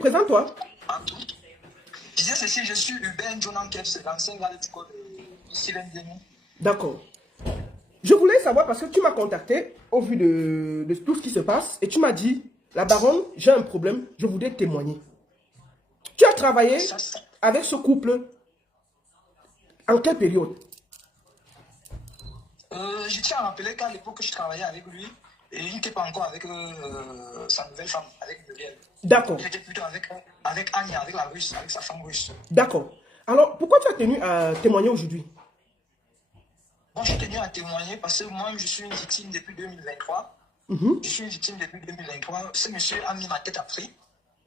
présente-toi. Je disais ceci, je suis Hubert Jonan Keps, l'ancien gars du code Steven Denis. D'accord. Je voulais savoir parce que tu m'as contacté au vu de tout ce qui se passe et tu m'as dit, la baronne, j'ai un problème, je voudrais témoigner. Tu as travaillé avec ce couple en quelle période? Je tiens à rappeler qu'à l'époque, je travaillais avec lui et il n'était pas encore avec sa nouvelle femme, avec Muriel. D'accord. Il était plutôt avec Annie, avec la russe, avec sa femme russe. D'accord. Alors, pourquoi tu as tenu à témoigner aujourd'hui? Bon, je tenu à témoigner parce que moi, je suis une victime depuis 2023. Je suis une victime depuis 2023. Ce monsieur a mis ma tête à prix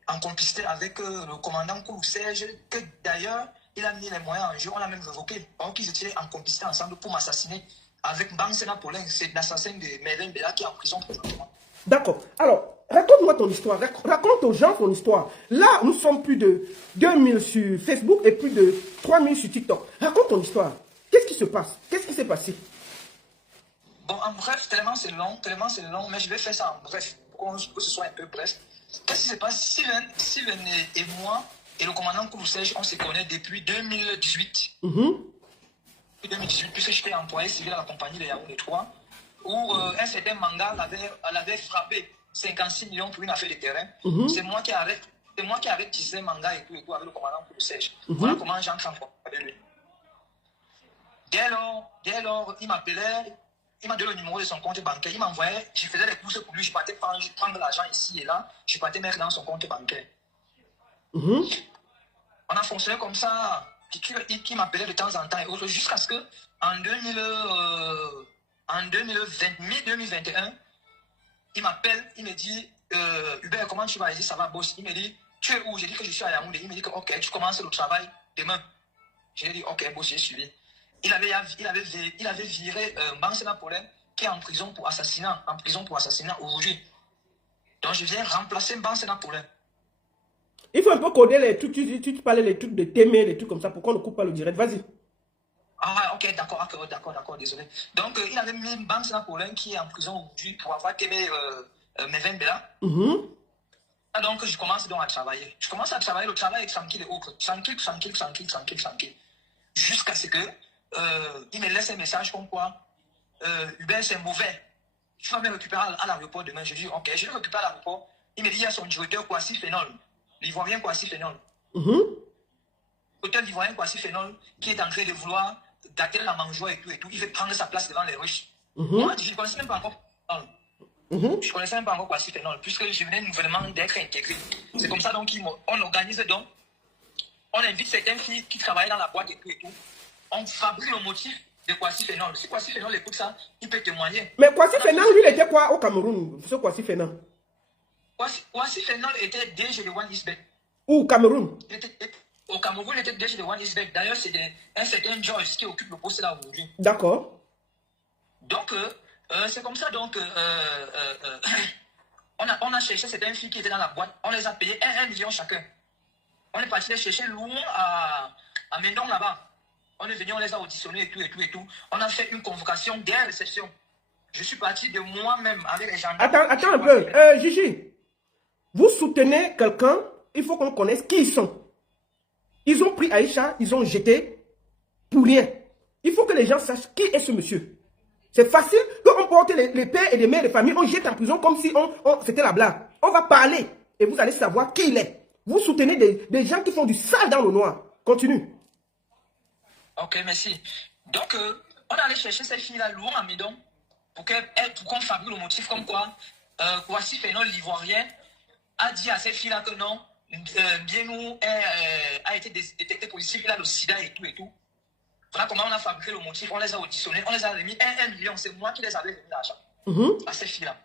en complicité avec le commandant Koulou Serge, que d'ailleurs, il a mis les moyens en jeu. On l'a même révoqué. Donc, ils étaient en complicité ensemble pour m'assassiner avec Bansena Paulin. C'est l'assassin de Merlin Bella qui est en prison présentement. D'accord. Alors, raconte-moi ton histoire. Raconte aux gens ton histoire. Là, nous sommes plus de 2000 sur Facebook et plus de 3000 sur TikTok. Raconte ton histoire. Qu'est-ce qui se passe? Qu'est-ce qui s'est passé? Bon, en bref, tellement c'est long, mais je vais faire ça en bref, pour que ce soit un peu bref. Qu'est-ce qui se passe? Steven et moi, et le commandant Kouloussège, on se connaît depuis 2018. 2018, puisque j'étais employé civil à la compagnie de Yaoundé 3, où un certain manga avait frappé 56 millions pour une affaire de terrain. C'est moi qui avais tissé manga et tout avec le commandant Kouloussège. Voilà comment j'entre en contact avec lui. Dès lors, il m'appelait, il m'a donné le numéro de son compte bancaire, il m'envoyait, je faisais les courses pour lui, je partais prendre l'argent ici et là, je partais mettre dans son compte bancaire. On a fonctionné comme ça, qui m'appelait de temps en temps et autres, jusqu'à ce que en 2021, il m'appelle, il me dit, Hubert, comment tu vas? Je dis, ça va, boss. Il me dit, tu es où? J'ai dit que je suis à Yaoundé. Il me dit que, ok, tu commences le travail demain. J'ai dit, ok, boss, j'ai suivi. Il avait viré Bansena Paulin qui est en prison pour assassinat, aujourd'hui. Donc je viens remplacer Bansena Paulin. Il faut un peu coder les trucs, tu parlais les trucs de t'aimer, les trucs comme ça, pour qu'on ne coupe pas le direct. Vas-y. Ah ok, d'accord, désolé. Donc il avait mis Bansena Paulin qui est en prison aujourd'hui pour avoir aimé Merlin Bella. Donc je commence donc à travailler. Le travail est tranquille et autres. Tranquille. Jusqu'à ce que il me laisse un message comme quoi Hubert c'est mauvais. Tu vas me récupérer à l'aéroport demain. Je dis ok, je le récupère à l'aéroport. Il me dit il y a son directeur Kwasi Phénol, l'ivoirien Kwasi Phénol. L'hôtel ivoirien Kwasi Phénol qui est en train de vouloir dater la mangeoire et tout. Il veut prendre sa place devant les Russes. Moi je ne connaissais même pas encore je connaissais même pas encore Kwasi Phénol puisque je venais nouvellement d'être intégré. C'est comme ça donc on organise donc. On invite certaines filles qui travaillent dans la boîte et tout. On fabrique le motif de Kwasi Phénol. Si Kwasi Phénol écoute ça, il peut témoigner. Mais Kwasi Phénol, lui, il était quoi au Cameroun? Ce Kwasi Phénol. Kwasi Phénol était DG de One Eastbet. Où au Cameroun? Au Cameroun, il était DG de One Eastbet. D'ailleurs, c'est un certain Joyce qui occupe le poste là aujourd'hui. D'accord. Donc, c'est comme ça. Donc, on a cherché certaines filles qui étaient dans la boîte. On les a payées 1 million chacun. On est parti les chercher loin à Mendon là-bas. On est venu, on les a auditionnés et tout. On a fait une convocation dès la réception. Je suis parti de moi-même avec les gendarmes. Attends un peu. Gigi, vous soutenez quelqu'un, il faut qu'on connaisse qui ils sont. Ils ont pris Aïcha, ils ont jeté pour rien. Il faut que les gens sachent qui est ce monsieur. C'est facile qu'on porte les pères et les mères de famille, on jette en prison comme si c'était la blague. On va parler et vous allez savoir qui il est. Vous soutenez des gens qui font du sale dans le noir. Continue. Ok, merci. Donc, on allait chercher cette fille-là loin à Médon pour qu'on fabrique le motif comme quoi Kwasi Phénol, l'ivoirien, a dit à cette fille-là que non, Bienou a été détecté positif, il a le sida et tout. Voilà comment on a fabriqué le motif, on les a auditionnés, on les a remis 1 million, c'est moi qui les avais remis l'argent à cette fille-là.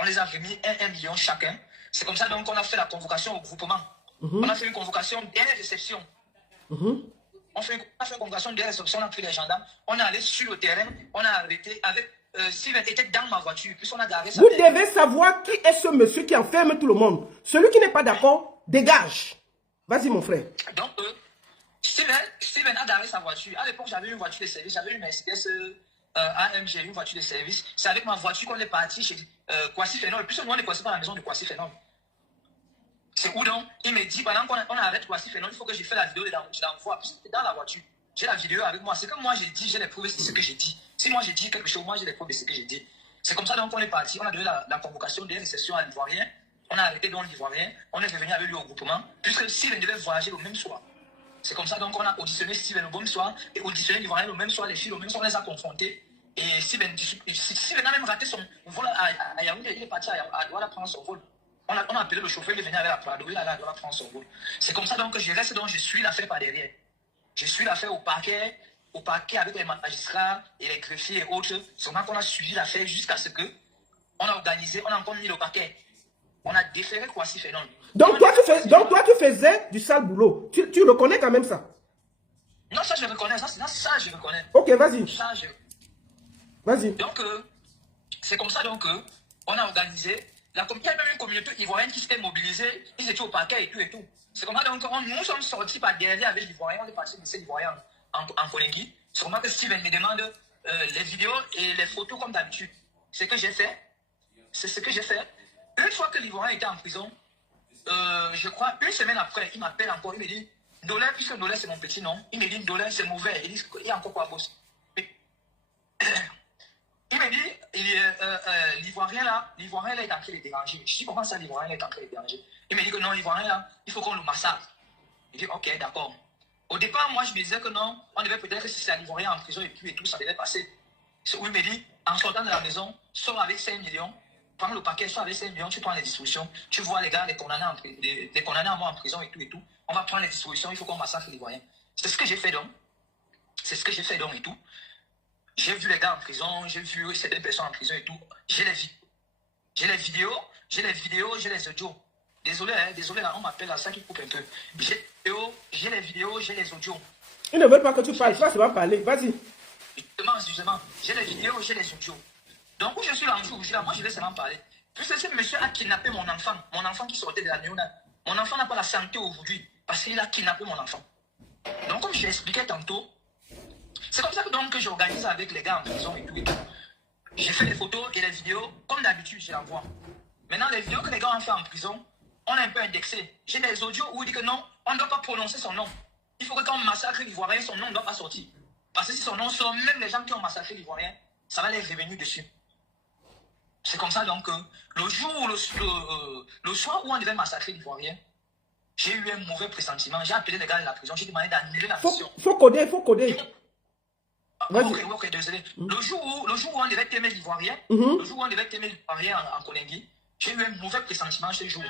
On les a remis 1 million chacun. C'est comme ça donc qu'on a fait la convocation au groupement. On a fait une convocation dès la réception. On a fait une convocation dès la réception, on a pris les gendarmes. On est allé sur le terrain, on a arrêté avec Steven était dans ma voiture. Puis on a garé Vous devez savoir qui est ce monsieur qui enferme tout le monde. Celui qui n'est pas d'accord, dégage. Vas-y mon frère. Donc, Steven a garé sa voiture. À l'époque, j'avais une voiture de service, j'avais une Mercedes AMG, une voiture de service. C'est avec ma voiture qu'on est parti chez Kwasi Phénol. Puis nous, on ne connaissait pas la maison de Kwasi Phénol. C'est où donc? Il me dit, pendant qu'on arrête Kwasi Fenoun, il faut que je fasse la vidéo et je l'envoie. Dans la voiture. J'ai la vidéo avec moi. C'est que moi, j'ai dit, j'ai les preuves de ce que j'ai dit. Si moi, j'ai dit quelque chose, moi, j'ai les preuves de ce que j'ai dit. C'est comme ça donc qu'on est parti. On a donné la convocation des réceptions à l'Ivoirien. On a arrêté donc l'Ivoirien. On est revenu avec lui au groupement. Puisque Steven devait voyager le même soir. C'est comme ça donc qu'on a auditionné Steven le même soir et auditionné l'Ivoirien le même soir. Les filles le même soir, on les a confrontés. Et Steven a même raté son vol à Yaoundé. Il est parti à Douala prendre son vol. On a appelé le chauffeur, il est venu avec la Prado, il allait à Douala prendre son vol. C'est comme ça donc que je reste, donc je suis l'affaire par derrière. Je suis l'affaire au parquet avec les magistrats et les greffiers et autres. C'est vraiment qu'on a suivi l'affaire jusqu'à ce que on a organisé, on a encore mis le paquet. On a déféré Kwasi Fenoun. Donc toi, tu faisais du sale boulot. Tu reconnais quand même ça? Non, ça je reconnais. Ça je reconnais. Ok, vas-y. Vas-y. Donc, c'est comme ça donc on a organisé. Il y a même une communauté ivoirienne qui s'était mobilisée. Ils étaient au paquet et tout. C'est comme ça donc nous sommes sortis par derrière avec l'Ivoirien. On est parti de ces Ivoiriens en Koningui. C'est comme ça que Steven me demande les vidéos et les photos comme d'habitude. C'est ce que j'ai fait. C'est ce que j'ai fait. Une fois que l'Ivoirien était en prison, je crois, une semaine après, il m'appelle encore, il me dit, Dolé, puisque Dolé c'est mon petit nom, il me dit, Dolé c'est mauvais, il dit, il y a encore quoi bosser. Il me dit, l'Ivoirien là est en train de déranger. Je dis, comment ça l'Ivoirien est en train de déranger? Il me dit que non, l'Ivoirien là, il faut qu'on le massacre. Il dit, ok, d'accord. Au départ, moi je me disais que non, on devait peut-être, si c'est un Ivoirien en prison et tout, ça devait passer. C'est où il me dit, en sortant de la maison, sors avec 5 millions. Prends le paquet, soit avec 5 millions, tu prends les dispositions. Tu vois les gars, les condamnés à mort en prison et tout. On va prendre les dispositions, il faut qu'on massacre les Ivoiriens. C'est ce que j'ai fait donc. C'est ce que j'ai fait donc et tout. J'ai vu les gars en prison, j'ai vu certaines personnes en prison et tout. J'ai les vidéos, j'ai les audios. Désolé, là, on m'appelle là, ça qui coupe un peu. J'ai les vidéos, j'ai les audios. Ils ne veulent pas que tu parles, tu vas seulement parler, vas-y. Justement, j'ai les vidéos, j'ai les audios. Donc, où je suis là, moi, je vais seulement parler. Puisque ce monsieur a kidnappé mon enfant qui sortait de la néonat. Mon enfant n'a pas la santé aujourd'hui, parce qu'il a kidnappé mon enfant. Donc, comme je l'expliquais tantôt, c'est comme ça que j'organise avec les gars en prison et tout. J'ai fait les photos et les vidéos, comme d'habitude, je l'envoie. Maintenant, les vidéos que les gars ont fait en prison, on a un peu indexé. J'ai des audios où il dit que non, on ne doit pas prononcer son nom. Il faut que quand on massacre l'Ivoirien, son nom ne doit pas sortir. Parce que si son nom sort, même les gens qui ont massacré l'Ivoirien, ça va les revenir dessus. C'est comme ça donc le soir où on devait massacrer l'Ivoirien, j'ai eu un mauvais pressentiment. J'ai appelé les gars de la prison, j'ai demandé d'annuler la mission. Faut coder. Ok, désolé. Le jour où on devait t'aimer l'Ivoirien, en Koningui, j'ai eu un mauvais pressentiment ce jour.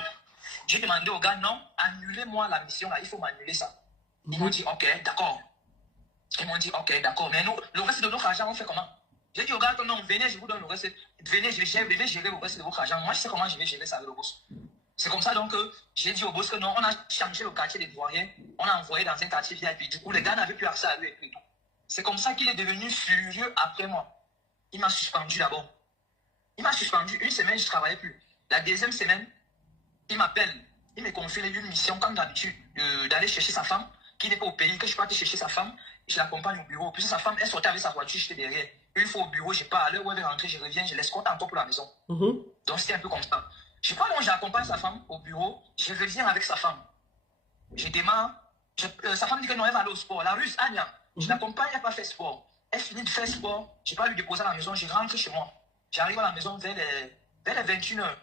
J'ai demandé aux gars, non, annulez-moi la mission là, il faut m'annuler ça. Ils m'ont dit, ok, d'accord. Mais nous, le reste de notre argent, on fait comment? J'ai dit aux gars que non, venez, je vous donne le reste. Venez gérer le reste de votre argent. Moi, je sais comment je vais gérer ça avec le boss. C'est comme ça donc que j'ai dit au boss que non, on a changé le quartier des Ivoiriens. On a envoyé dans un quartier VIP. Du coup, les gars n'avaient plus accès à lui et tout. C'est comme ça qu'il est devenu furieux après moi. Il m'a suspendu d'abord. Il m'a suspendu une semaine, je ne travaillais plus. La deuxième semaine, il m'appelle. Il me confie une mission, comme d'habitude, d'aller chercher sa femme, qui n'est pas au pays, que je parte chercher sa femme. Je l'accompagne au bureau. Puis sa femme, elle sortait avec sa voiture, j'étais derrière. Une fois au bureau, je pars. À l'heure où elle est rentrée, je reviens, je l'escorte encore pour la maison. Donc c'était un peu comme ça. Je crois que j'accompagne sa femme au bureau, je reviens avec sa femme. Je démarre. Sa femme dit que non, elle va aller au sport. La Russe, Anya, je l'accompagne, elle n'a pas fait sport. Elle finit de faire sport, je n'ai pas lui déposer à la maison, je rentre chez moi. J'arrive à la maison vers les 21h.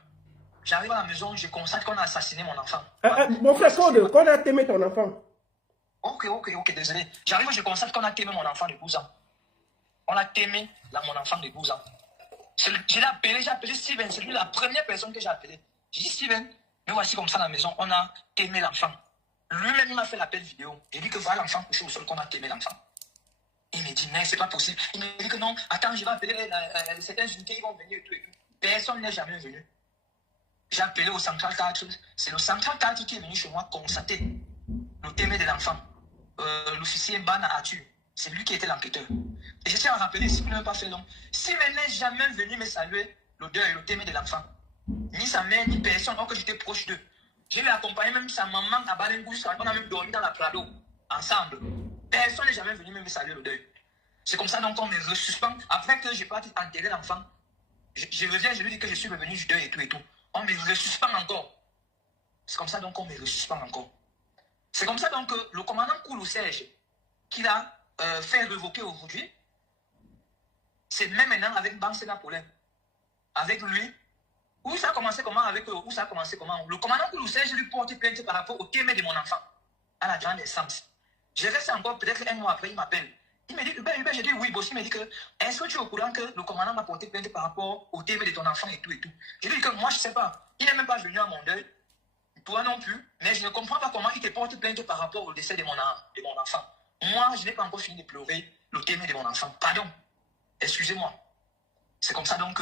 J'arrive à la maison, je constate qu'on a assassiné mon enfant. Mon frère, qu'on a aimé ton enfant. Ok, désolé. J'arrive, je constate qu'on a aimé mon enfant de 12 ans. On a aimé mon enfant de 12 ans. J'ai appelé Steven, c'est lui la première personne que j'ai appelée. J'ai dit, Steven, me voici comme ça à la maison, on a aimé l'enfant. Lui-même, il m'a fait l'appel vidéo. Il dit que voilà l'enfant couché au sol, qu'on a aimé l'enfant. Il me dit, mais c'est pas possible. Il me dit que non, attends, je vais appeler certaines unités, ils vont venir et tout. Personne n'est jamais venu. J'ai appelé au Central 4. C'est le Central 4 qui est venu chez moi constater le témoin de l'enfant. L'officier Mbana Atu. C'est lui qui était l'enquêteur. Et je tiens à rappeler, si vous ne l'avez pas fait long, si vous n'est jamais venu me saluer le deuil, le témoin de l'enfant, ni sa mère, ni personne, alors que j'étais proche d'eux. Je l'ai accompagné, même sa maman à Balengou, on a même dormi dans la Prado, ensemble. Personne n'est jamais venu me saluer le deuil. C'est comme ça donc on me resuspend. Après que j'ai parti enterrer l'enfant, je reviens, je lui dis que je suis revenu du deuil et tout. On me resuspend encore. C'est comme ça donc qu'on me suspend encore. C'est comme ça donc que le commandant Koulou Serge, qu'il a fait révoquer aujourd'hui, c'est même maintenant avec Banse Napoléon. Avec lui, où ça a commencé comment avec eux, où ça a commencé comment. Le commandant Koulou Serge lui porte plainte par rapport au thème de mon enfant, à la grande essence. Je reste encore peut-être un mois après, il m'appelle. Il me dit, Hubert, j'ai dit oui, Bossi me dit que, est-ce que tu es au courant que le commandant m'a porté plainte par rapport au thème de ton enfant et tout et tout. Je lui dis que moi je ne sais pas, il n'est même pas venu à mon deuil, toi non plus, mais je ne comprends pas comment il te porte plainte par rapport au décès de mon enfant. Moi, je n'ai pas encore fini de pleurer le thème de mon enfant. Pardon, excusez-moi. C'est comme ça donc,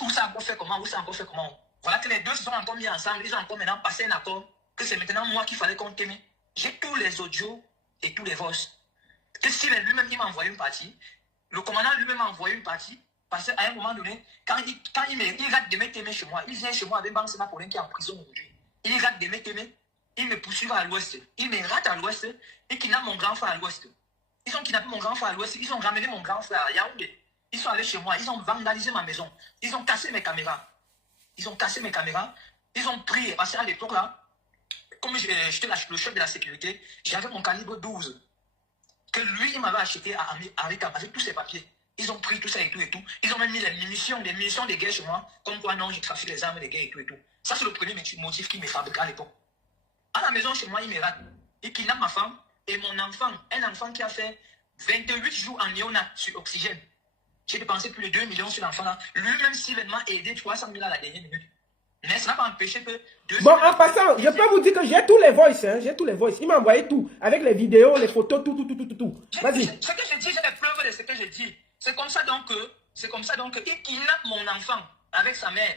où ça a encore fait comment, où ça a encore fait comment. Voilà que les deux se sont encore mis ensemble, ils ont encore maintenant passé un accord, que c'est maintenant moi qu'il fallait qu'on t'aime. J'ai tous les audios et tous les voices. Que si lui-même il m'a envoyé une partie, le commandant lui-même m'a envoyé une partie, parce qu'à un moment donné, quand il rate de me t'aimer chez moi, il vient chez moi avec Banse Napoléon qui est en prison aujourd'hui. Il rate de me t'aimer, il me poursuit à l'ouest, il me rate à l'ouest et kidnappe mon grand frère à l'ouest. Ils ont kidnappé mon grand frère à l'ouest, ils ont ramené mon grand frère à Yaoundé. Ils sont allés chez moi, ils ont vandalisé ma maison, ils ont cassé mes caméras. Ils ont pris, parce qu'à l'époque là, comme j'étais le chef de la sécurité, j'avais mon calibre 12. Que lui, il m'avait acheté avec tous ses papiers. Ils ont pris tout ça et tout et tout. Ils ont même mis les munitions de guerre chez moi. Comme quoi, non, j'ai trafiqué les armes de guerre et tout et tout. Ça, c'est le premier motif qui me fabrique à l'époque. À la maison, chez moi, il me rate. Il kidnappe ma femme et mon enfant. Un enfant qui a fait 28 jours en néonat sur oxygène. J'ai dépensé plus de 2 millions sur l'enfant là. Lui-même, s'il m'a aidé 300 000 à la dernière minute. Mais ça n'a pas empêché que... Bon, en passant, je peux vous dire que j'ai tous les voices, hein, j'ai tous les voices. Il m'a envoyé tout, avec les vidéos, les photos, tout. Vas-y. Ce que je dis, j'ai les preuves de ce que je dis. C'est comme ça donc il kidnappe mon enfant avec sa mère.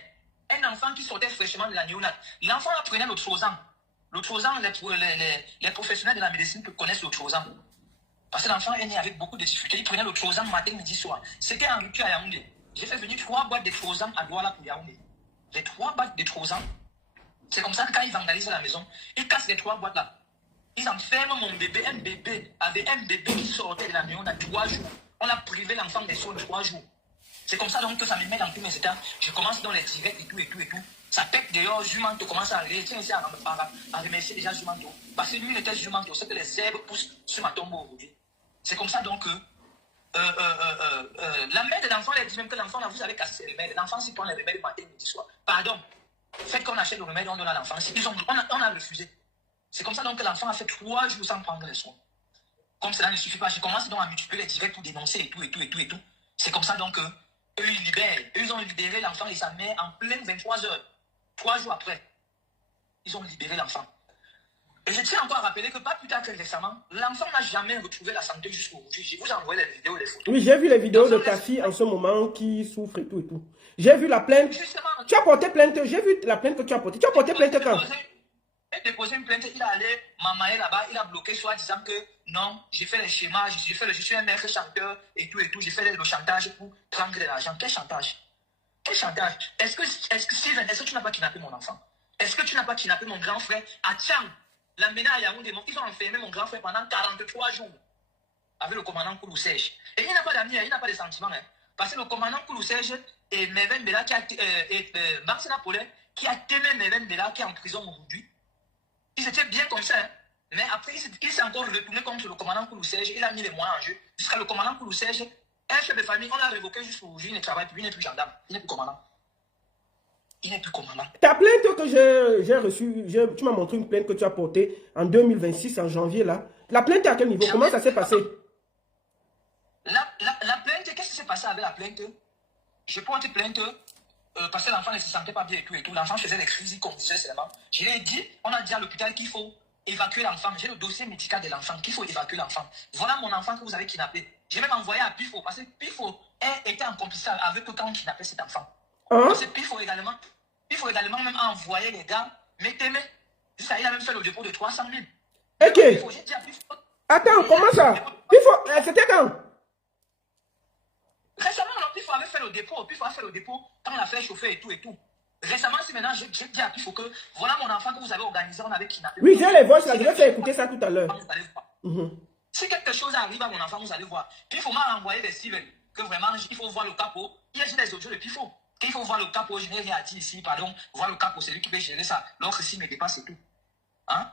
Un enfant qui sortait fraîchement de la néonate. L'enfant apprenait le Trosan. Le Trosan, les professionnels de la médecine connaissent le Trosan. Parce que l'enfant est né avec beaucoup de difficultés. Il prenait le Trosan matin, midi, soir. C'était en rupture à Yaoundé. J'ai fait venir 3 boîtes de Trosan à Douala pour Yaoundé. Les 3 boîtes de Trosan. C'est comme ça que quand ils vandalisent la maison, ils cassent les 3 boîtes là. Ils enferment mon bébé, un bébé qui sortait de la maison à 3 jours. On a privé l'enfant des soins de 3 jours. C'est comme ça donc que ça me met dans tous mes états. Je commence dans les directs et tout. Ça pète dehors, Jumanto commence à aller. Tiens ici à remercier déjà Jumanto. Parce que lui, il était Jumanto. C'est que les herbes poussent sur ma tombe aujourd'hui. C'est comme ça donc que la mère de l'enfant, elle dit même que l'enfant, vous avez cassé les remèdes. L'enfant s'y prend les remèdes matin, midi, soir. Pardon. Faites qu'on achète le remède, on donne à l'enfant. On a refusé. C'est comme ça donc que l'enfant a fait 3 jours sans prendre les soins. Comme cela ne suffit pas, je commence donc à multiplier les directs pour dénoncer et tout. C'est comme ça donc que eux, ils libèrent. Eux, ils ont libéré l'enfant et sa mère en pleine 23 heures. 3 jours après, ils ont libéré l'enfant. Et je tiens encore à rappeler que pas plus tard que récemment, l'enfant n'a jamais retrouvé la santé jusqu'à aujourd'hui. Je vous ai envoyé les vidéos, les photos. Oui, j'ai vu les vidéos de ta fille en ce moment qui souffre et tout. J'ai vu la plainte. Justement, tu as porté plainte. J'ai vu la plainte que tu as portée. Tu as porté plainte quand? Il a déposé une plainte, il est allé m'amailler là-bas, il a bloqué soit disant que non, j'ai fait les schémas, je suis un maître chanteur et tout. J'ai fait le chantage pour prendre de l'argent. Quel chantage? Est-ce que Steven, est-ce que tu n'as pas kidnappé mon enfant? Est-ce que tu n'as pas kidnappé mon grand frère à Tchang? L'amener à Yaoundé, ils ont enfermé mon grand frère pendant 43 jours avec le commandant Koulou Serge. Et il n'a pas d'amis, il n'a pas de sentiments. Hein, parce que le commandant Koulou Serge et Merven Bella, Banse Napoléon, qui a témé Merven Bella, qui est en prison aujourd'hui. Ils étaient bien comme ça. Hein. Mais après, il s'est encore retourné contre le commandant Koulou Serge. Il a mis les moyens en jeu. Jusqu'à le commandant Koulou Serge, un chef de famille, on l'a révoqué jusqu'à aujourd'hui. Il ne travaille plus, il n'est plus gendarme. Il n'est plus commandant. Ta plainte que j'ai reçue, tu m'as montré une plainte que tu as portée en 2026, en janvier là. La plainte est à quel niveau? Comment ça s'est passé? La plainte, qu'est-ce qui s'est passé avec la plainte? Je porte plainte parce que l'enfant ne se sentait pas bien et tout. L'enfant faisait des crises, il convulsait seulement. Je lui ai dit, on a dit à l'hôpital qu'il faut évacuer l'enfant. J'ai le dossier médical de l'enfant, qu'il faut évacuer l'enfant. Voilà mon enfant que vous avez kidnappé. J'ai même envoyé à Pifo, parce que Pifo était en complicité avec eux quand on kidnappait cet enfant. Parce que Pifo également même envoyer les gars, mettez-moi. Ça, il a même fait le dépôt de 300 000. Ok. Attends, comment ça? Pifo, c'était quand? Récemment, Pifo avait fait le dépôt. Pifo a fait le dépôt quand on a fait chauffer et tout. Récemment, si maintenant j'ai dit à Pifo que voilà mon enfant que vous avez organisé, on avait kidnappé. Oui, j'ai les voix là, je vais faire écouter ça tout à l'heure. Vous allez voir. Si quelque chose arrive à mon enfant, vous allez voir. Pifo m'a envoyé des civils que vraiment, il faut voir le capot. Il y a des audios de Pifo. qu'il faut voir le cas pour, je n'ai rien à dire ici, pardon, voir le cas pour celui qui peut gérer ça. L'autre ici me dépasse et tout. Hein?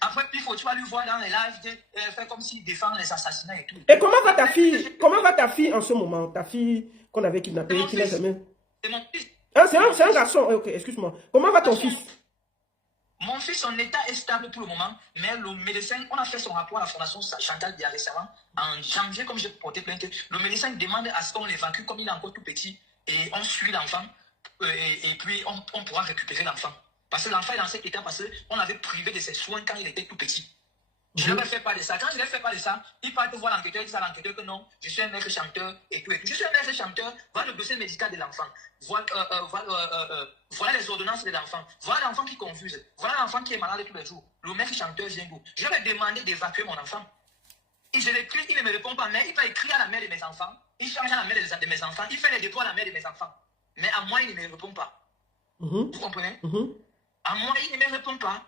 Après, il faut, tu vas lui voir dans les lives, faire comme s'il défend les assassinats et tout. Et comment va ta fille? Comment va ta fille en ce moment? Ta fille qu'on avait kidnappée, qui n'a jamais... C'est mon fils. Ah, c'est un garçon. Ok, excuse-moi. Comment va ton fils? Mon fils, son état est stable pour le moment, mais le médecin, on a fait son rapport à la fondation Chantal Biya récemment, en janvier, comme j'ai porté plainte. Le médecin demande à ce qu'on l'évacue comme il est encore tout petit, et on suit l'enfant, et puis on pourra récupérer l'enfant. Parce que l'enfant est dans cet état, parce qu'on l'avait privé de ses soins quand il était tout petit. Je ne lui fais pas de ça. Quand je ne fais pas de ça, il part voir l'enquêteur, il dit à l'enquêteur que non, je suis un maître chanteur et tout. Je suis un maître chanteur, voilà le dossier médical de l'enfant. Voilà les ordonnances de l'enfant. Voilà l'enfant qui confuse. Voilà l'enfant qui est malade tous les jours. Le maître chanteur vient d'où? Je vais demander d'évacuer mon enfant. Et je l'écris, il ne me répond pas, mais il va écrire à la mère de mes enfants. Il change à la mère de mes enfants. Il fait les dépôts à la mère de mes enfants. Mais à moi, il ne me répond pas. Vous comprenez? À moi, il ne me répond pas.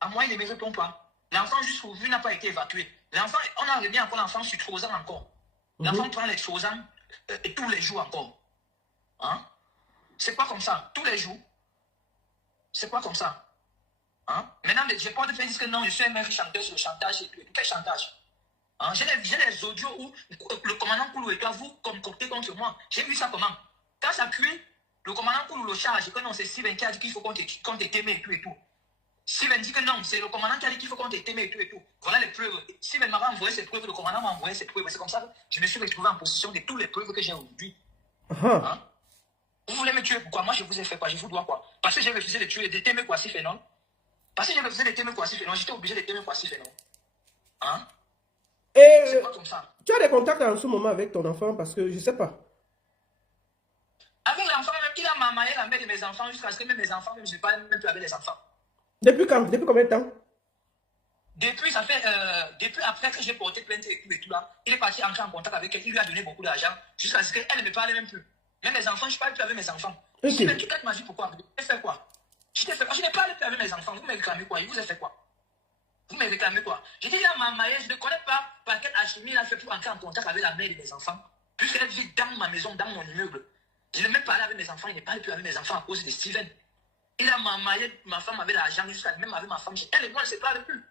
À moi, il ne me répond pas. L'enfant jusqu'aujourd'hui n'a pas été évacué. L'enfant, on a remis encore l'enfant sur Trozan encore. L'enfant prend les Trozan tous les jours encore. Hein? C'est pas comme ça. Tous les jours. C'est pas comme ça. Hein? Maintenant, je peux te faire dire que non, je suis un maître chanteur sur le chantage et tout. Quel chantage? Hein? J'ai des audios où le commandant Koulou et toi, vous concoctez contre moi. J'ai vu ça comment? Quand ça cuit, le commandant Koulou le charge que non, c'est Steven qui a dit qu'il faut qu'on t'aime et tout et tout. Steven dit que non, c'est le commandant qui a dit qu'il faut qu'on t'aime et tout et tout. Voilà les preuves. Steven m'a envoyé ses preuves, le commandant m'a envoyé ses preuves. C'est comme ça que je me suis retrouvé en possession de toutes les preuves que j'ai aujourd'hui. Hein? Vous voulez me tuer pourquoi? Moi, je vous ai fait quoi? Je vous dois quoi? Parce que j'ai refusé de tuer, de t'aimer quoi si fait non? Parce que j'ai refusé de t'aimer quoi si fait non? J'étais obligé de t'aimer quoi si fait non? Hein? C'est pas comme ça. Tu as des contacts en ce moment avec ton enfant parce que je ne sais pas. Avec l'enfant, même, il a mamaillé la mère de mes enfants jusqu'à ce que même mes enfants, même je ne parle même plus avec les enfants. Depuis quand? Depuis combien de temps? Depuis, ça fait, depuis après que j'ai porté plainte et tout là, il est parti entrer en contact avec elle, il lui a donné beaucoup d'argent, jusqu'à ce qu'elle ne me parlait même plus. Même mes enfants, je ne parle plus avec mes enfants. Okay. Si, mais tu gâtes ma vie, pourquoi? Je t'ai fait quoi? Je n'ai pas parlé plus avec mes enfants, vous me réclamez quoi? Il vous a fait quoi? Vous me réclamez quoi? J'ai dit, il a mamaillé, je ne connais pas par quelle alchimie il a fait pour entrer en contact avec la mère de mes enfants, puisqu'elle vit dans ma maison, dans mon immeuble. Je n'ai même pas parlé avec mes enfants, il ne parle plus avec mes enfants à cause de Steven. Il a mamaillé ma femme avec l'argent, jusqu'à même avec ma femme. Elle et moi, on ne se parle plus.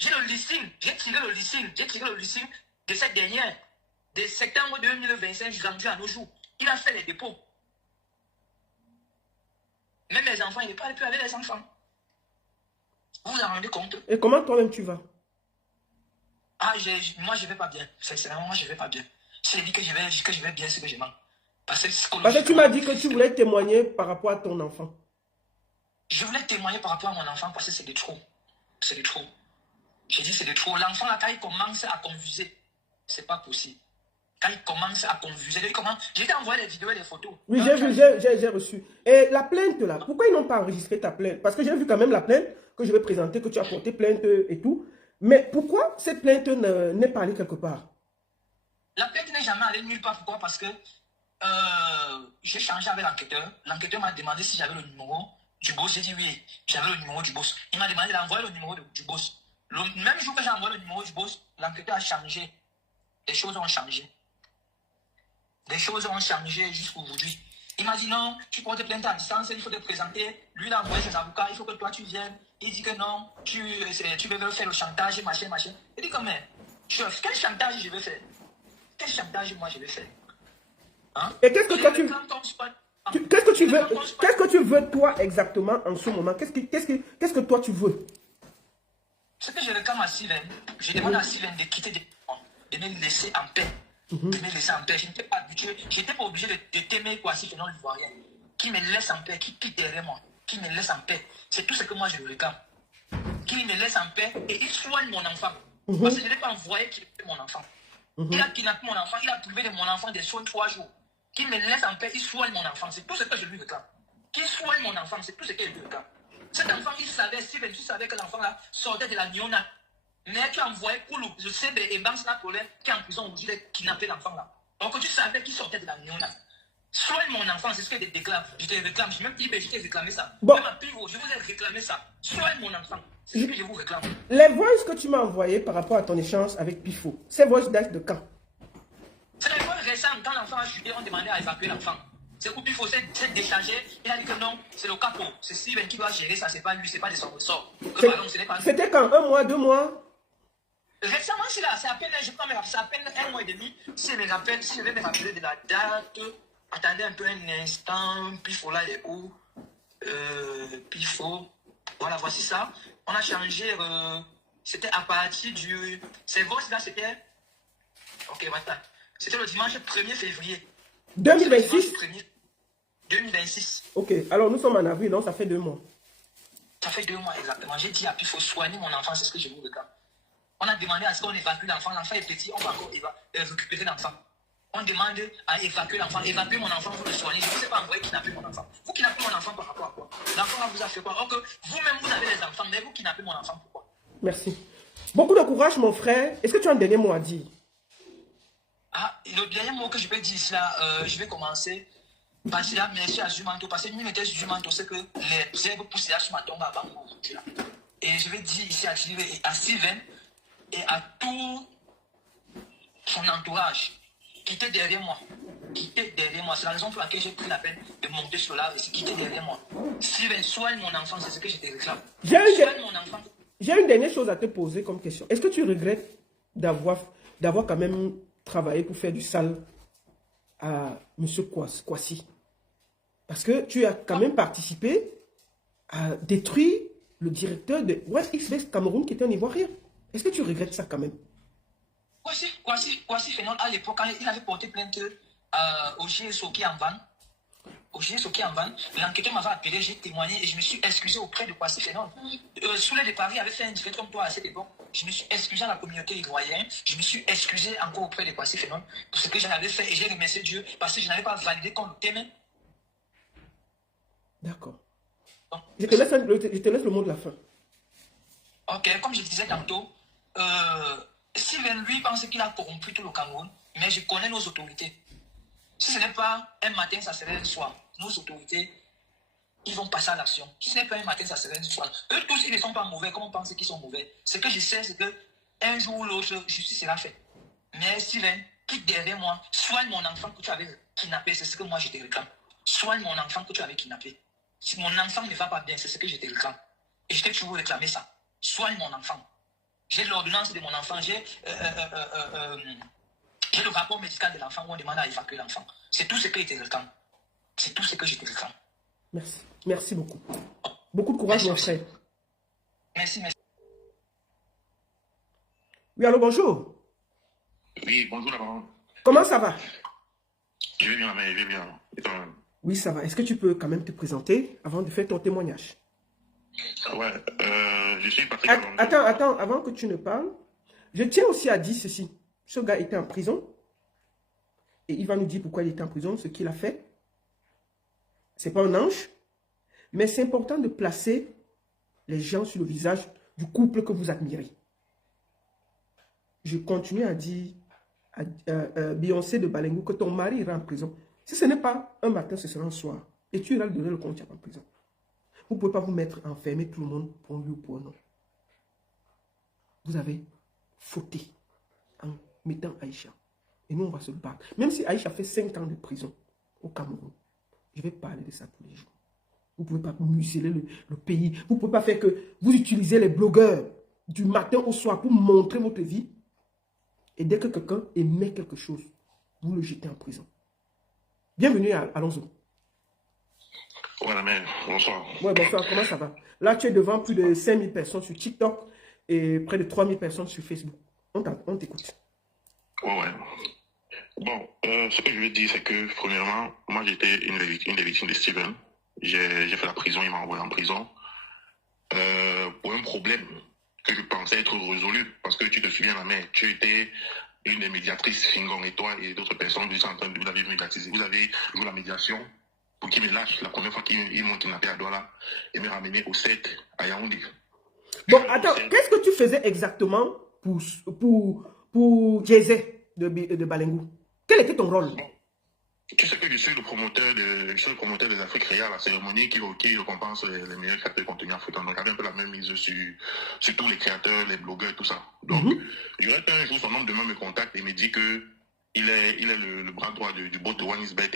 J'ai le listing, j'ai tiré le listing de cette dernière, de septembre 2025 jusqu'à nos jours. Il a fait les dépôts. Même mes enfants, il ne parle plus avec les enfants. Vous vous en rendez compte? Et comment toi-même tu vas? Ah, moi, je ne vais pas bien. Sincèrement, moi, je ne vais pas bien. Si je dis que je vais bien, c'est que je mens. Parce que tu m'as dit que tu voulais témoigner par rapport à ton enfant. Je voulais témoigner par rapport à mon enfant parce que c'est de trop. C'est de trop. J'ai dit c'est de trop. L'enfant, là, quand il commence à confuser, c'est pas possible. Quand il commence à confuser, j'ai t'ai envoyé des vidéos et des photos. Oui, j'ai reçu. Et la plainte là, pourquoi ils n'ont pas enregistré ta plainte? Parce que j'ai vu quand même la plainte que je vais présenter, que tu as porté plainte et tout. Mais pourquoi cette plainte n'est pas allée quelque part? La plainte n'est jamais allée nulle part. Pourquoi? Parce que j'ai changé avec l'enquêteur. L'enquêteur m'a demandé si j'avais le numéro du boss. J'ai dit oui, j'avais le numéro du boss. Il m'a demandé d'envoyer le numéro du boss. Le même jour que j'ai envoyé le numéro du boss, l'enquêteur a changé. Les choses ont changé. Des choses ont changé jusqu'aujourd'hui. Il m'a dit non, tu portes plainte à distance, il faut te présenter. Lui, il a envoyé ses avocats, il faut que toi tu viennes. Il dit que non, tu veux faire le chantage, machin. Il dit quand même, chef, quel chantage je vais faire? Quel chantage moi je vais faire? Hein? Et qu'est-ce que toi qu'est-ce que tu veux? Qu'est-ce que tu veux toi exactement en ce moment? Qu'est-ce que toi tu veux? Ce que je réclame à Steven, je demande à Steven de quitter de me laisser en paix. De me laisser en paix. Je n'étais pas habitué, je n'étais pas obligé de t'aimer quoi si je ne le vois rien. Qui me laisse en paix, qui quitte derrière moi, qui me laisse en paix. C'est tout ce que moi je réclame. Qui me laisse en paix et il soigne mon enfant. Parce que je ne l'ai pas envoyé qu'il ait mon enfant. Il a kidnappé mon enfant, il a privé de mon enfant des soins 3 jours. Qu'il me laisse en paix, il soigne mon enfant. C'est tout ce que je lui réclame. Qu'il soigne mon enfant, c'est tout ce que je lui réclame. Cet enfant, il savait, Steven, tu savais que l'enfant là sortait de la Nyona. Mais tu as envoyé Koulou, je sais, et Banks Napoléon, qui est en prison aujourd'hui, il a kidnappé l'enfant là. Donc tu savais qu'il sortait de la Nyona. Soigne mon enfant, c'est ce que je te réclame. Je te réclame, je même dit, je t'ai réclamé ça. Bon. Même à Pivot, je vous ai réclamé ça. Soigne mon enfant, c'est ce que je vous réclame. Les voices que tu m'as envoyées par rapport à ton échange avec Pifo, ces voices datent de quand? C'est les voix récentes, quand l'enfant a chuté, on demandait à évacuer l'enfant. C'est où il faut s'être déchargé. Il a dit que non, c'est le capot. C'est Steven qui doit gérer ça, c'est pas lui, c'est pas de son ressort. C'était quand 1 mois, 2 mois? Récemment, c'est là, c'est à peine, je crois, c'est à peine 1 mois et demi. Si je vais me rappeler de la date, attendez un peu un instant, Pifo là est où? Pifo, voilà, voici ça. On a changé, c'était à partir du. C'est bon, là, c'était. Ok, maintenant. C'était le dimanche 1er février. 2026? 2026. Ok, alors nous sommes en avril, donc ça fait 2 mois. Ça fait 2 mois exactement. J'ai dit à Pifo, soigner mon enfant, c'est ce que je vous regarde. On a demandé à ce qu'on évacue l'enfant. L'enfant est petit, on va encore récupérer l'enfant. On demande à évacuer l'enfant. Évacuer mon enfant, vous le soignez. Je ne sais pas envoyer kidnapper mon enfant. Vous kidnappez mon enfant par rapport à quoi? L'enfant vous a fait quoi? Or que vous-même, vous avez les enfants, mais vous kidnappez mon enfant, pourquoi? Merci. Beaucoup de courage, mon frère. Est-ce que tu as un dernier mot à dire? Ah, le dernier mot que je peux dire ici, là, je vais commencer par dire merci à Zumanto. Parce que nous, mettons Zumanto, c'est que les herbes poussent là sur ma tombe avant aujourd'hui. Et je vais dire ici à Steven et à tout son entourage qui était derrière moi. C'est la raison pour laquelle j'ai pris la peine de monter sur l'arbre et qui était derrière moi. Steven, soigne mon enfant, c'est ce que je te réclame. Soigne mon enfant. J'ai une dernière chose à te poser comme question. Est-ce que tu regrettes d'avoir quand même travaillé pour faire du sale à M. Kwasi? Parce que tu as quand même participé à détruire le directeur de West XBS Cameroun qui était un Ivoirien. Est-ce que tu regrettes ça quand même? Kwasi Phénol, à l'époque, il avait porté plainte au GSO qui est en vanne. L'enquêteur m'avait appelé, j'ai témoigné et je me suis excusé auprès de Kwasi Phénol. Souley de Paris avait fait un direct comme toi à cette époque. Je me suis excusé à la communauté ivoirienne. Je me suis excusé encore auprès de Kwasi Phénol pour ce que j'en avais fait et j'ai remercié Dieu parce que je n'avais pas validé qu'on le t'aimait. D'accord. Je te laisse le mot de la fin. Ok, comme je disais tantôt, Steven, lui, pense qu'il a corrompu tout le Cameroun, mais je connais nos autorités. Si ce n'est pas un matin, ça serait un soir. Nos autorités, ils vont passer à l'action. Si ce n'est pas un matin, ça serait un soir. Eux tous, ils ne sont pas mauvais, comme on pense qu'ils sont mauvais. Ce que je sais, c'est qu'un jour ou l'autre, justice sera faite. Mais Steven, quitte derrière moi, soigne mon enfant que tu avais kidnappé, c'est ce que moi je te réclame. Soigne mon enfant que tu avais kidnappé. Si mon enfant ne va pas bien, c'est ce que je te réclame. Et je t'ai toujours réclamé ça. Soigne mon enfant. J'ai l'ordonnance de mon enfant, j'ai le rapport médical de l'enfant où on demande à évacuer l'enfant. C'est tout ce que je te réclame. C'est tout ce que je te réclame. Merci. Merci beaucoup. Beaucoup de courage, mon frère. Merci. Oui, allô, bonjour. Oui, bonjour là-bas. Comment ça va? Je vais bien, mais je vais bien. Et toi? Oui, ça va. Est-ce que tu peux quand même te présenter avant de faire ton témoignage? Ouais, je suis Patrick. Attends, avant que tu ne parles, je tiens aussi à dire ceci. Ce gars était en prison et il va nous dire pourquoi il était en prison, ce qu'il a fait. Ce n'est pas un ange, mais c'est important de placer les gens sur le visage du couple que vous admirez. Je continue à dire à Beyoncé de Balengou que ton mari ira en prison. Si ce n'est pas un matin, ce sera un soir. Et tu iras le donner le compte en prison. Vous ne pouvez pas vous mettre enfermer tout le monde pour un oui ou pour un non. Vous avez fauté en mettant Aïcha. Et nous, on va se battre. Même si Aïcha fait 5 ans de prison au Cameroun, je vais parler de ça tous les jours. Vous ne pouvez pas museler le pays. Vous ne pouvez pas faire que vous utilisez les blogueurs du matin au soir pour montrer votre vie. Et dès que quelqu'un émet quelque chose, vous le jetez en prison. Bienvenue à Alonso. Voilà, mais bonsoir. Ouais, bonsoir, comment ça va? Là, tu es devant plus de 5000 personnes sur TikTok et près de 3000 personnes sur Facebook. On t'écoute. Ouais. Bon, ce que je veux dire, c'est que, premièrement, moi, j'étais une des victimes de Steven. J'ai fait la prison, il m'a envoyé en prison. Pour un problème que je pensais être résolu, parce que tu te souviens, la mère, tu étais une des médiatrices, Fingon et toi et d'autres personnes, vous avez médiatisé, vous avez joué la médiation pour qu'ils me lâchent la première fois qu'ils m'ont kidnappé à Douala et me ramener au 7 à Yaoundé. Bon, attends, qu'est-ce que tu faisais exactement pour Jay-Z de Balengou? Quel était ton rôle? Tu sais que je suis le promoteur des Afriques Réales, la cérémonie qui récompense les meilleurs créateurs de contenu africain. Donc, j'avais un peu la même mise sur tous les créateurs, les blogueurs, tout ça. Donc, je reste un jour, son homme demain me contacte et me dit que il est le bras droit du bot de OneXBet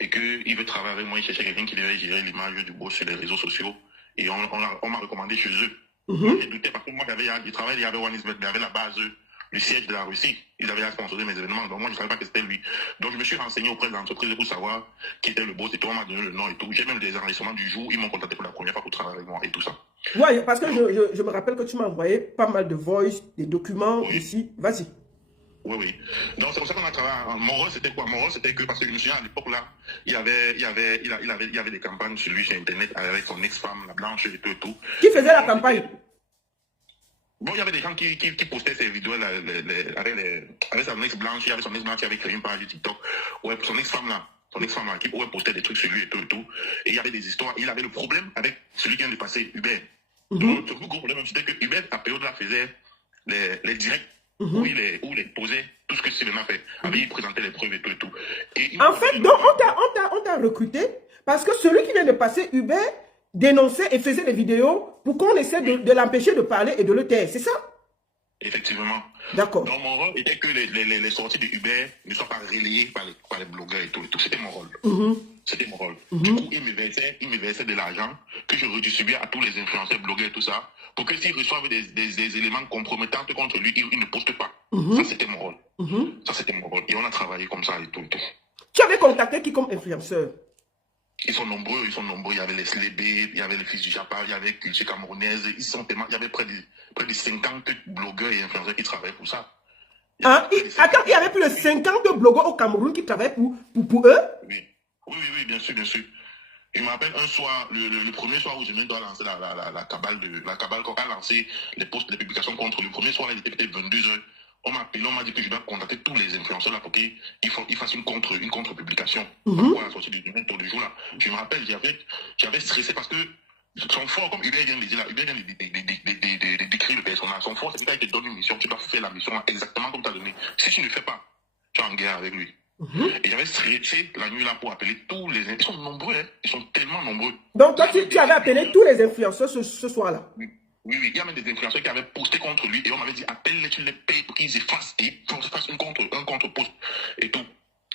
et qu'il veut travailler avec moi, il cherchait quelqu'un qui devait gérer l'image du boss sur les réseaux sociaux. Et on m'a recommandé chez eux. Moi, j'ai douté parce que moi, je travaillais avec OneXBet, il y avait la base, le siège de la Russie. Ils avaient sponsorisé mes événements. Donc, moi, je ne savais pas que c'était lui. Donc, je me suis renseigné auprès de l'entreprise pour savoir qui était le boss et tout. On m'a donné le nom et tout. J'ai même des enregistrements du jour. Ils m'ont contacté pour la première fois pour travailler avec moi et tout ça. Oui, parce que je me rappelle que tu m'as envoyé pas mal de voice, des documents ici. Vas-y. Oui, oui. Donc, c'est pour ça qu'on a travaillé. Mon rôle, c'était quoi? Mon rôle, c'était que, parce que je me souviens, à l'époque, là, il y avait des campagnes sur lui, sur Internet, avec son ex-femme, la blanche et tout et tout. Qui faisait la campagne? Bon, il y avait des gens qui postaient ces vidéos là, avec son ex-blanche, il y avait son ex-blanche qui avait créé une page de TikTok. Ouais, son ex-femme là, qui postait des trucs sur lui et tout et tout. Et il y avait des histoires. Il avait le problème avec celui qui vient de passer, Hubert. Donc, le gros problème, c'était que Hubert, à période là, faisait les directs. Où il posait tout ce que Steven a fait. Il présentait les preuves et tout et tout. Et en fait, donc, on t'a recruté parce que celui qui vient de passer, Hubert, dénonçait et faisait des vidéos pour qu'on essaie de l'empêcher de parler et de le taire. C'est ça? Effectivement. D'accord. Donc, mon rôle était que les sorties de Hubert ne soient pas relayées par les blogueurs et tout. C'était mon rôle. C'était mon rôle. Du coup, il me versait de l'argent que je redistribuais à tous les influenceurs, blogueurs et tout ça, pour que s'ils reçoivent des éléments compromettants contre lui, ils ne postent pas. Ça, c'était mon rôle. Ça, c'était mon rôle. Et on a travaillé comme ça et tout. Tu avais contacté qui comme influenceur? Ils sont nombreux. Il y avait les Slébé, il y avait les fils du Japa, il y avait Culture Camerounaise. Il y avait près de 50 blogueurs et influenceurs qui travaillaient pour ça. Attends, il y avait plus de 50 blogueurs au Cameroun qui travaillaient pour eux? Oui, bien sûr, bien sûr. Je me rappelle un soir, le premier soir où je dois lancer la cabale qu'on a lancé les posts, les publications contre. Le premier soir, il était peut-être 22h. On m'a appelé, on m'a dit que je dois contacter tous les influenceurs là pour qu'ils fassent une contre-publication. Pour la sortie du jour là. Je me rappelle, j'avais stressé parce que son fort, comme Hubert vient de dire là, Hubert vient de décrire le personnage. Son fort, c'est qu'il te donne une mission, tu dois faire la mission là, exactement comme tu as donné. Si tu ne le fais pas, tu es en guerre avec lui. Et j'avais stressé la nuit là pour appeler tous les... Ils sont nombreux, hein. Ils sont tellement nombreux. Donc toi, tu avais appelé tous les influenceurs ce soir-là? Oui, il y a même des influenceurs qui avaient posté contre lui et on m'avait dit appelle-les, tu les payes pour qu'ils effacent et qu'on se fasse un contre-post et tout.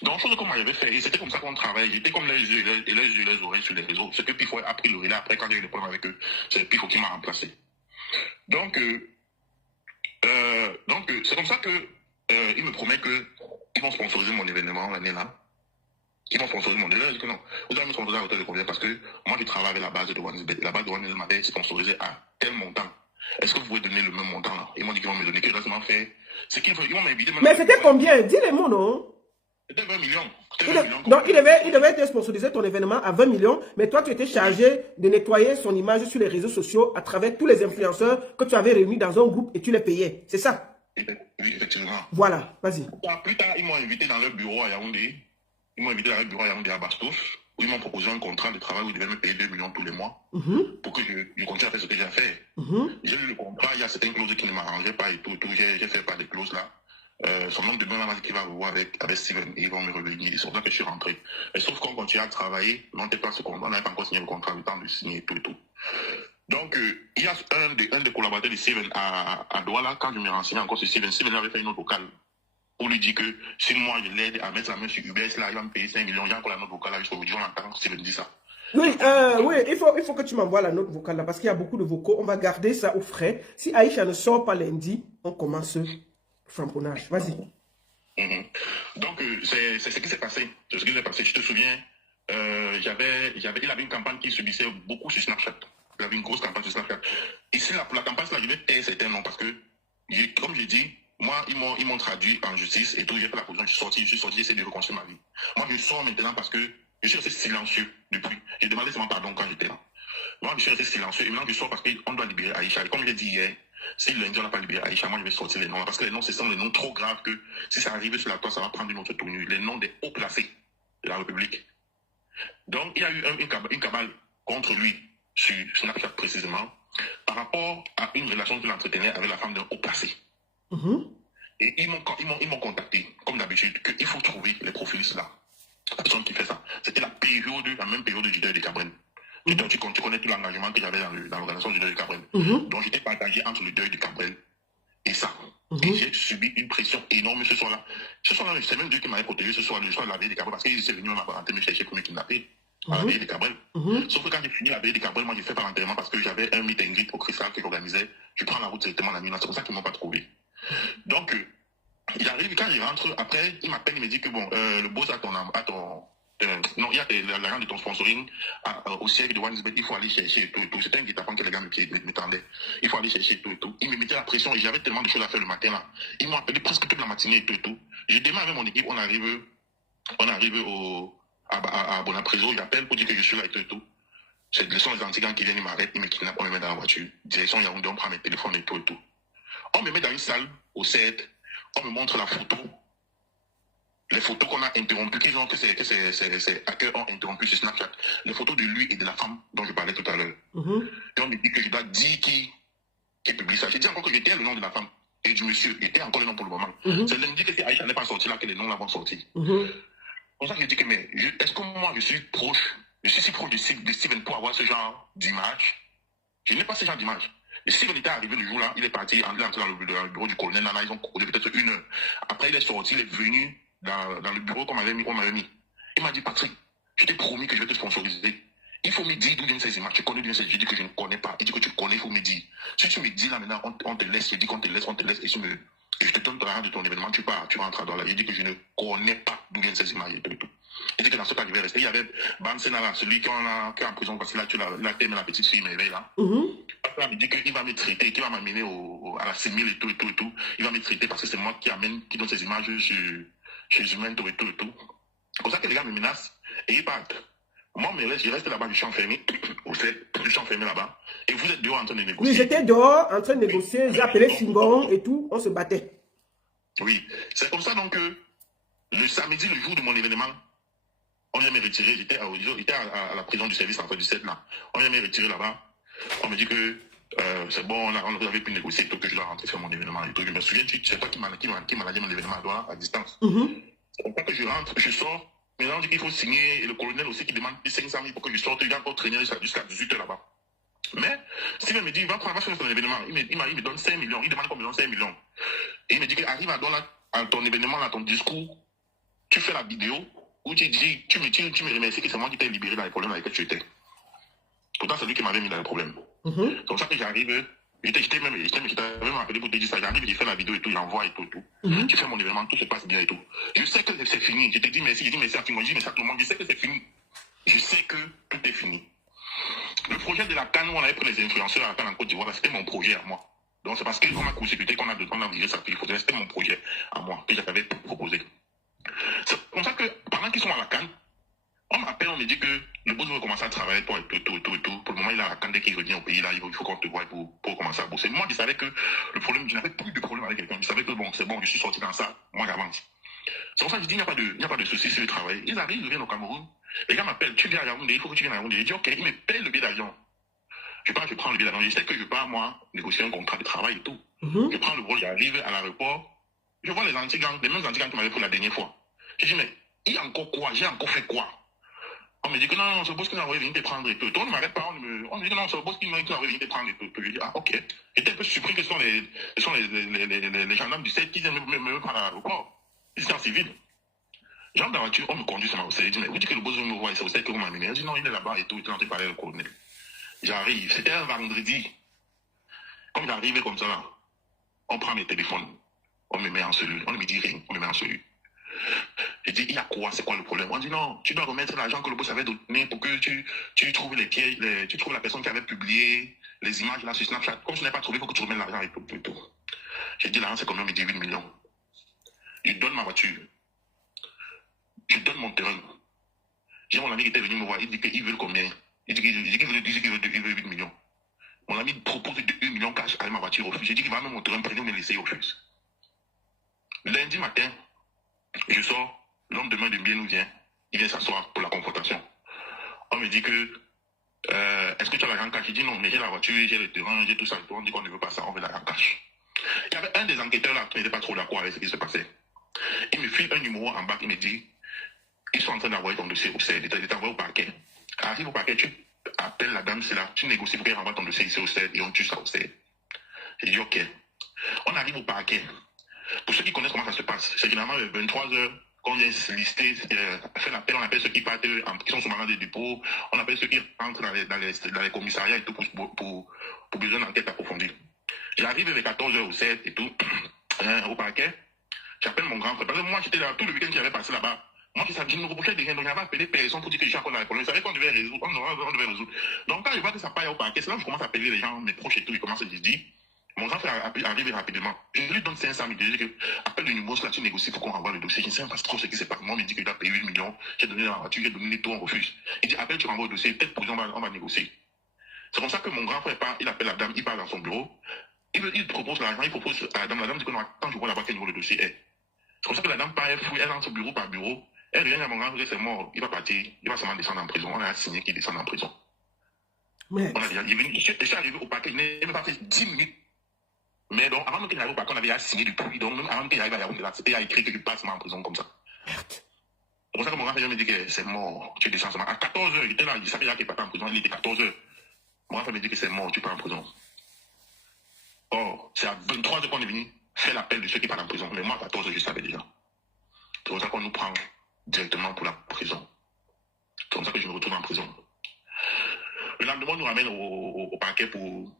Donc, chose comme j'avais fait, et c'était comme ça qu'on travaille. J'étais comme les yeux et les oreilles sur les réseaux. C'est que Pifo a pris le relais après quand j'ai eu des problèmes avec eux. C'est Pifo qui m'a remplacé. Donc, c'est comme ça que ils me promettent qu'ils vont sponsoriser mon événement l'année là. Ils vont sponsoriser mon événement. Je dis que non. Vous allez me sponsoriser à hauteur de combien? Parce que moi, je travaille avec la base de OneXBet. La base de OneXBet m'avait sponsorisé à tel montant. Est-ce que vous pouvez donner le même montant là? Ils m'ont dit qu'ils vont me donner, que je dois seulement faire. C'est qu'ils vont m'inviter. Mais c'était combien? Dis-les-moi, non? C'était 20 millions. Donc, il devait te sponsoriser ton événement à 20 millions, mais toi, tu étais chargé de nettoyer son image sur les réseaux sociaux à travers tous les influenceurs que tu avais réunis dans un groupe et tu les payais. C'est ça? Oui, effectivement. Voilà, vas-y. Plus tard, ils m'ont invité dans leur bureau à Yaoundé. Ils m'ont invité dans leur bureau à Yaoundé à Bastos, où ils m'ont proposé un contrat de travail où ils devaient me payer 2 millions tous les mois pour que je continue à faire ce que j'ai fait. J'ai lu le contrat, il y a certaines clauses qui ne m'arrangeaient pas et tout. J'ai fait pas des clauses là. Son nom de main m'a dit qu'il va revoir avec Steven et ils vont me revenir. C'est pour ça que je suis rentré. Et sauf qu'on continue à travailler, on n'avait pas encore signé le contrat, le temps de signer et tout et tout. Donc, il y a un des collaborateurs de Steven à Douala, quand je me renseignais encore sur Steven avait fait une autre vocale pour lui dire que si moi je l'aide à mettre la main sur UBS, là, il va me payer 5 millions. J'ai encore la note vocale là, jusqu'au jour, on entend Steven dit ça. Oui, il faut que tu m'envoies la note vocale là, parce qu'il y a beaucoup de vocaux. On va garder ça au frais. Si Aïcha ne sort pas lundi, on commence le framponnage. Vas-y. Donc, c'est ce qui s'est passé. C'est ce qui s'est passé. Je te souviens, il avait une campagne qui subissait beaucoup sur Snapchat. Il avait une grosse campagne sur Snapchat. Ici, pour la campagne, là, je vais taire certains noms parce que, comme j'ai dit, moi, ils m'ont traduit en justice et tout. J'ai fait la position, je suis sorti, j'essaie de reconstruire ma vie. Moi, je sors maintenant parce que je suis resté silencieux depuis. J'ai demandé seulement pardon quand j'étais là. Moi, je suis resté silencieux et maintenant, je sors parce qu'on doit libérer Aïcha. Et comme je l'ai dit hier, si lundi on n'a pas libéré Aïcha, moi je vais sortir les noms. Parce que les noms, ce sont des noms trop graves que si ça arrive sur la toile, ça va prendre une autre tournure. Les noms des hauts placés de la République. Donc, il y a eu une cabale contre lui sur Snapchat précisément par rapport à une relation qu'il entretenait avec la femme d'un haut placé. Et ils m'ont contacté, comme d'habitude, qu'il faut trouver les profils là. La personne qui fait ça. C'était la même période du deuil de Cabrel. Tu connais tout l'engagement que j'avais dans l'organisation du deuil de Cabrel. Donc j'étais partagé entre le deuil de Cabrel et ça. Et j'ai subi une pression énorme ce soir-là. Ce soir-là, c'est même Dieu qui m'avait protégé ce soir, le soir de la veille des Cabrels, parce qu'ils étaient venus me m'apparenter me chercher pour me kidnapper à la veille des Cabrels. Sauf que quand j'ai fini la veille des Cabrels, moi j'ai fait par enterrement parce que j'avais un meet and greet au Cristal que j'organisais. Je prends la route directement la nuit, c'est pour ça qu'ils ne m'ont pas trouvé. Donc, il arrive, quand il rentre, après, il m'appelle, il me dit que bon, le boss a ton non, il y a l'agent de ton sponsoring au siège de Wandsbet, il faut aller chercher tout et tout. C'était un guet-apens que les gars me tendaient. Il faut aller chercher tout et tout. Il me mettait la pression et j'avais tellement de choses à faire le matin là. Ils m'ont appelé presque toute la matinée et tout et tout. Je démarre avec mon équipe, on arrive à Bonaprézo, il appelle pour dire que je suis là et tout et tout. Ce sont les antigans qui viennent, ils m'arrêtent, ils me kidnappent, on me met dans la voiture. Direction Yaoundé, on prend mes téléphones et tout et tout. On me met dans une salle au 7, on me montre la photo. Les photos qu'on a interrompues, que ces hackers ont interrompues sur Snapchat, les photos de lui et de la femme dont je parlais tout à l'heure. Et on me dit que je dois dire qui publie ça. J'ai dit encore que j'étais le nom de la femme et du monsieur, était encore le nom pour le moment. C'est lundi que si Aïcha n'est pas sorti là, que les noms là vont sortir. Pour ça que je dis que, mais est-ce que moi je suis si proche de Steven pour avoir ce genre d'image? Je n'ai pas ce genre d'image. Et Steven était arrivé le jour là, il est parti, il est entré dans le bureau du colonel, là, ils ont couru peut-être 1 heure. Après il est sorti, il est venu dans le bureau qu'on m'avait mis. Il m'a dit, Patrick, je t'ai promis que je vais te sponsoriser. Il faut me dire d'où viennent ces images. Tu connais d'où viennent ces images? Je dis que je ne connais pas. Il dit que tu connais, il faut me dire. Si tu me dis là maintenant, on te laisse, je dis qu'on te laisse, et je te donne l'argent de ton événement, tu pars, tu rentres dans la vie. Il dit que je ne connais pas d'où viennent ces images et tout. Il dit que dans ce cas, je vais rester. Il y avait Bansena là, celui qui est en prison parce que là, tu l'as thème la petite fille, mais là. Après, il me dit qu'il va me traiter, qu'il va m'amener à la CEMIL et tout. Il va me traiter parce que c'est moi qui donne ces images chez Humain, tout et tout. C'est comme ça que les gars me menacent et ils partent. Moi, je reste là-bas, je suis enfermé. Je suis enfermé là-bas. Et vous êtes dehors en train de négocier. Oui, j'étais dehors en train de négocier. J'ai appelé Fingon et tout. On se battait. Oui. C'est comme ça donc que le samedi, le jour de mon événement, on vient me retirer. J'étais à la prison du service en fait du 7 là. On vient me retirer là-bas. On me dit que c'est bon, on avait pu négocier tout que je dois rentrer faire mon événement et tout. Je me souviens, c'est toi qui m'a dit mon événement à distance. C'est comme ça que je rentre, je sors. Maintenant, on dit qu'il faut signer, et le colonel aussi qui demande 500 000 pour que je sorte. Il va encore traîner jusqu'à 18 h là-bas. Mais, Steven me dit, va faire ton événement. Il me donne 5 millions. Il demande qu'on me donne 5 millions. Et il me dit qu'arrive à ton événement, à ton discours, tu fais la vidéo où tu dis, tu me remercies que c'est moi qui t'ai libéré dans les problèmes avec lesquels tu étais. Pourtant, c'est lui qui m'avait mis dans les problèmes. C'est comme ça que j'arrive. J'étais même appelé pour te dire ça. J'arrive, j'ai fait la vidéo et tout, j'envoie et tout. J'ai fait mon événement, tout se passe bien et tout. Je sais que c'est fini. Je te dis merci, j'ai dit merci à Fingon, j'ai dit merci à tout le monde. Je sais que c'est fini. Je sais que tout est fini. Le projet de la CAN où on avait pris les influenceurs à la CAN en Côte d'Ivoire, c'était mon projet à moi. Donc c'est parce qu'on m'a court-circuité qu'on a viré ça. C'était mon projet à moi, que j'avais proposé. C'est comme ça que pendant qu'ils sont à la CAN, on m'appelle, on me dit que le boss veut commencer à travailler pour tout. Pour le moment, il a la CAN dès qu'il revient au pays, là, il faut qu'on te voie pour commencer à bosser. Moi, je savais que le problème, je n'avais plus de problème avec quelqu'un. Je savais que bon, c'est bon, je suis sorti dans ça, moi j'avance. C'est pour ça que je dis, il n'y a pas de souci sur le travail. Ils arrivent, ils viennent au Cameroun. Les gars m'appellent, tu viens à Yaoundé, il faut que tu viennes à Yaoundé. Je dis, ok, ils me payent le billet d'avion. Je prends le billet d'avion. Je sais que je pars, moi, négocier un contrat de travail et tout. Je prends le vol, j'arrive à l'aéroport. Je vois les anti-gangs, les mêmes anti-gangs qui m'avaient pris la dernière fois. Je dis, mais il y a encore quoi? J'ai encore fait quoi? On me dit que non, c'est le boss qui m'a envoyé venir te prendre et tout. On ne m'arrête pas, on me dit que non, c'est le boss qui m'a envoyé venir te prendre et tout. Je dis, ah, ok. J'étais un peu surpris que ce sont les gendarmes du 7 qui viennent me prendre à l'aéroport. Ils étaient en civil. J'entre dans la voiture, on me conduit sur ma hausse. Je dis, mais vous dites que le boss veut me voir, c'est au 7 que vous m'amenez. Elle dit, non, il est là-bas et tout, il est en train de parler au colonel. J'arrive, c'était un vendredi. Comme j'arrivais comme ça là, on prend mes téléphones, on me met en cellule, on ne me dit rien, on me met en cellule. Je dis, il y a quoi? C'est quoi le problème? On dit non, tu dois remettre l'argent que le boss avait donné pour que tu trouves les pièges, tu trouves la personne qui avait publié les images là sur Snapchat. Comme tu n'as pas trouvé, il faut que tu remettes l'argent et tout. J'ai dit, l'argent c'est combien? Il me dit 8 millions. Je donne ma voiture. Je donne mon terrain. J'ai mon ami qui était venu me voir, il dit qu'il veut combien? Il dit qu'il veut 8 millions. Mon ami propose 2 millions cash avec ma voiture au refuse. J'ai dit qu'il va même mon terrain, prenez me laisser au refuse. Lundi matin, je sors, l'homme de main de bien nous vient, il vient s'asseoir pour la confrontation. On me dit que, est-ce que tu as l'argent cash? Je dis non, mais j'ai la voiture, j'ai le terrain, j'ai tout ça. On dit qu'on ne veut pas ça, on veut l'argent cash. Il y avait un des enquêteurs là qui n'était pas trop d'accord avec ce qui se passait. Il me file un numéro en bas, il me dit, ils sont en train d'envoyer ton dossier au CED, il est envoyé au parquet. Arrive au parquet, tu appelles la dame, c'est là, tu négocies pour qu'elle renvoie ton dossier ici au CED et on tue ça au CED. J'ai dit ok. On arrive au parquet. Pour ceux qui connaissent comment ça se passe, c'est généralement 23h, quand on est listé, fait l'appel, on appelle ceux qui partent, qui sont sur mandat de dépôt, on appelle ceux qui rentrent dans les commissariats et tout pour besoin d'enquête approfondie. J'arrive vers 14h ou 7 et tout, au parquet, j'appelle mon grand frère. Parce que moi, j'étais là, tout le week-end, j'avais passé là-bas. Moi, je ne reprochais de rien, donc j'avais appelé personne pour dire que je suis encore dans les problèmes. Je savais qu'on devait résoudre, on devait résoudre. Donc, quand je vois que ça paye au parquet, c'est là que je commence à appeler les gens, mes proches et tout, ils commencent à se dire, mon grand frère arrive rapidement. Je lui donne 500 000, je dis que, appelle le numéro, là, tu négocies pour qu'on renvoie le dossier. Je ne sais pas trop ce qui s'est passé. Moi, on me dit qu'il doit payer 8 millions. J'ai donné la voiture, j'ai donné les taux, on refuse. Il dit, appelle, tu renvoies le dossier, peut-être pour on va négocier. C'est comme ça que mon grand frère part, il appelle la dame, il part dans son bureau. Il propose l'argent, il propose à la dame dit que non, attends, je vois là-bas quel niveau le dossier est. C'est comme ça que la dame part, elle fouille, elle entre bureau par bureau. Elle revient à mon grand frère, c'est mort, il va partir, il va seulement descendre en prison. On a signé qu'il descende en prison. Mais... On a déjà, je suis arrivé au parquet, il n'est même pas fait 10 minutes. Mais donc, avant qu'il arrive au parquet, on avait déjà signé depuis. Donc, même avant qu'il arrive à Yaoundé, c'était écrit que je passe en prison comme ça. C'est pour ça que mon grand frère me dit que c'est mort, tu descends seulement. À 14h, il était là, il savait déjà qu'il partait en prison, il était 14h. Mon grand frère me dit que c'est mort, tu pars en prison. Or, c'est à 23h qu'on est venu faire l'appel de ceux qui partent en prison. Mais moi, à 14h, je savais déjà. C'est pour ça qu'on nous prend directement pour la prison. C'est comme ça que je me retrouve en prison. Le lendemain, on nous ramène au parquet pour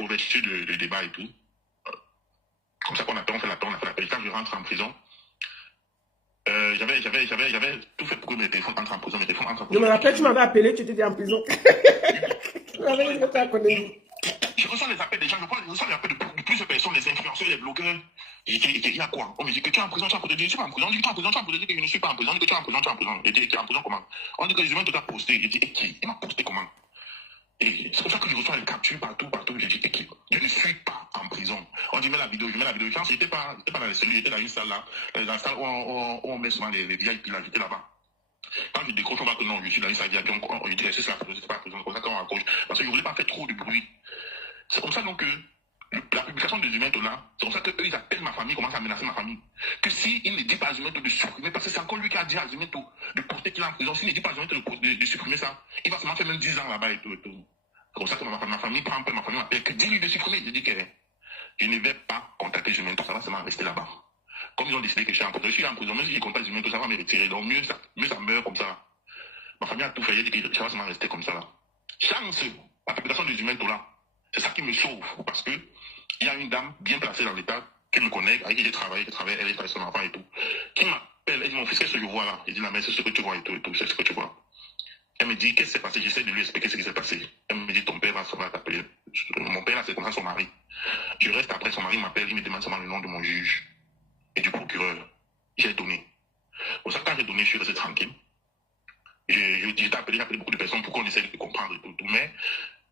vérifier le débat et tout. Comme ça qu'on attend, on fait l'appel, on a fait l'appel. Quand je rentre en prison, j'avais tout fait pour que mes téléphones entrent en prison. Je me rappelle, tu m'avais appelé, tu étais en prison. Tu m'avais dit que tu as connu. Je reçois les appels des gens, je reçois les appels de plusieurs personnes, des influenceurs, des blogueurs. Il y a quoi? On me dit que tu es en prison, tu es en prison. Je ne suis pas en prison. On dit que tu es en prison, tu es en prison. Je dis que je ne suis pas en prison. On dit que tu es en prison, tu es en prison. Je dis que tu es en prison comment? On dit que je viens de te poster. Je dis, et qui? Il m'a posté comment? Et c'est pour ça que je reçois les captures partout. Je dis, et qui? Je ne suis pas en prison. On dit, mets la vidéo. Quand je n'étais pas dans les cellules, j'étais dans une salle là. Dans la salle où on met souvent les VIP là, j'étais là-bas. Quand je décroche, on voit que non, je suis dans une salle VIP. Je dis, c'est la prison, c'est pas la prison. C'est pour ça qu'on raccroche. Parce que je ne voulais pas faire trop de bruit. C'est comme ça donc que la publication de Zumeto là, c'est comme ça qu'eux ils appellent ma famille, commencent à menacer ma famille. Que s'il ne dit pas à Zumeto de supprimer, parce que c'est encore lui qui a dit à Zumeto de porter qu'il est en prison, s'il ne dit pas à Zumeto de supprimer ça, il va seulement faire même 10 ans là-bas et tout. C'est comme ça que ma famille prend un peu, ma famille m'appelle, que dis-lui de supprimer. Je dis que je ne vais pas contacter Zumeto, ça va seulement rester là-bas. Comme ils ont décidé que je suis en prison, même si je contacte Zumeto, ça va me retirer. Donc mieux ça meurt comme ça. Ma famille a tout fait, elle dit que ça va seulement rester comme ça là. Chance, la publication de Zumeto là. C'est ça qui me sauve, parce que il y a une dame bien placée dans l'État, qui me connaît, avec qui j'ai travaillé, elle est avec son enfant et tout, qui m'appelle, elle dit, mon fils, qu'est-ce que je vois là? Je dis, la mère, c'est ce que tu vois et tout, c'est ce que tu vois. Elle me dit, qu'est-ce qui s'est passé? J'essaie de lui expliquer ce qui s'est passé. Elle me dit, ton père va t'appeler. Mon père, là, c'est comme ça son mari. Je reste après, son mari m'appelle, il me demande seulement le nom de mon juge et du procureur. J'ai donné. Pour ça, quand j'ai donné, je suis resté tranquille. J'ai appelé beaucoup de personnes pour qu'on essaie de comprendre et tout, mais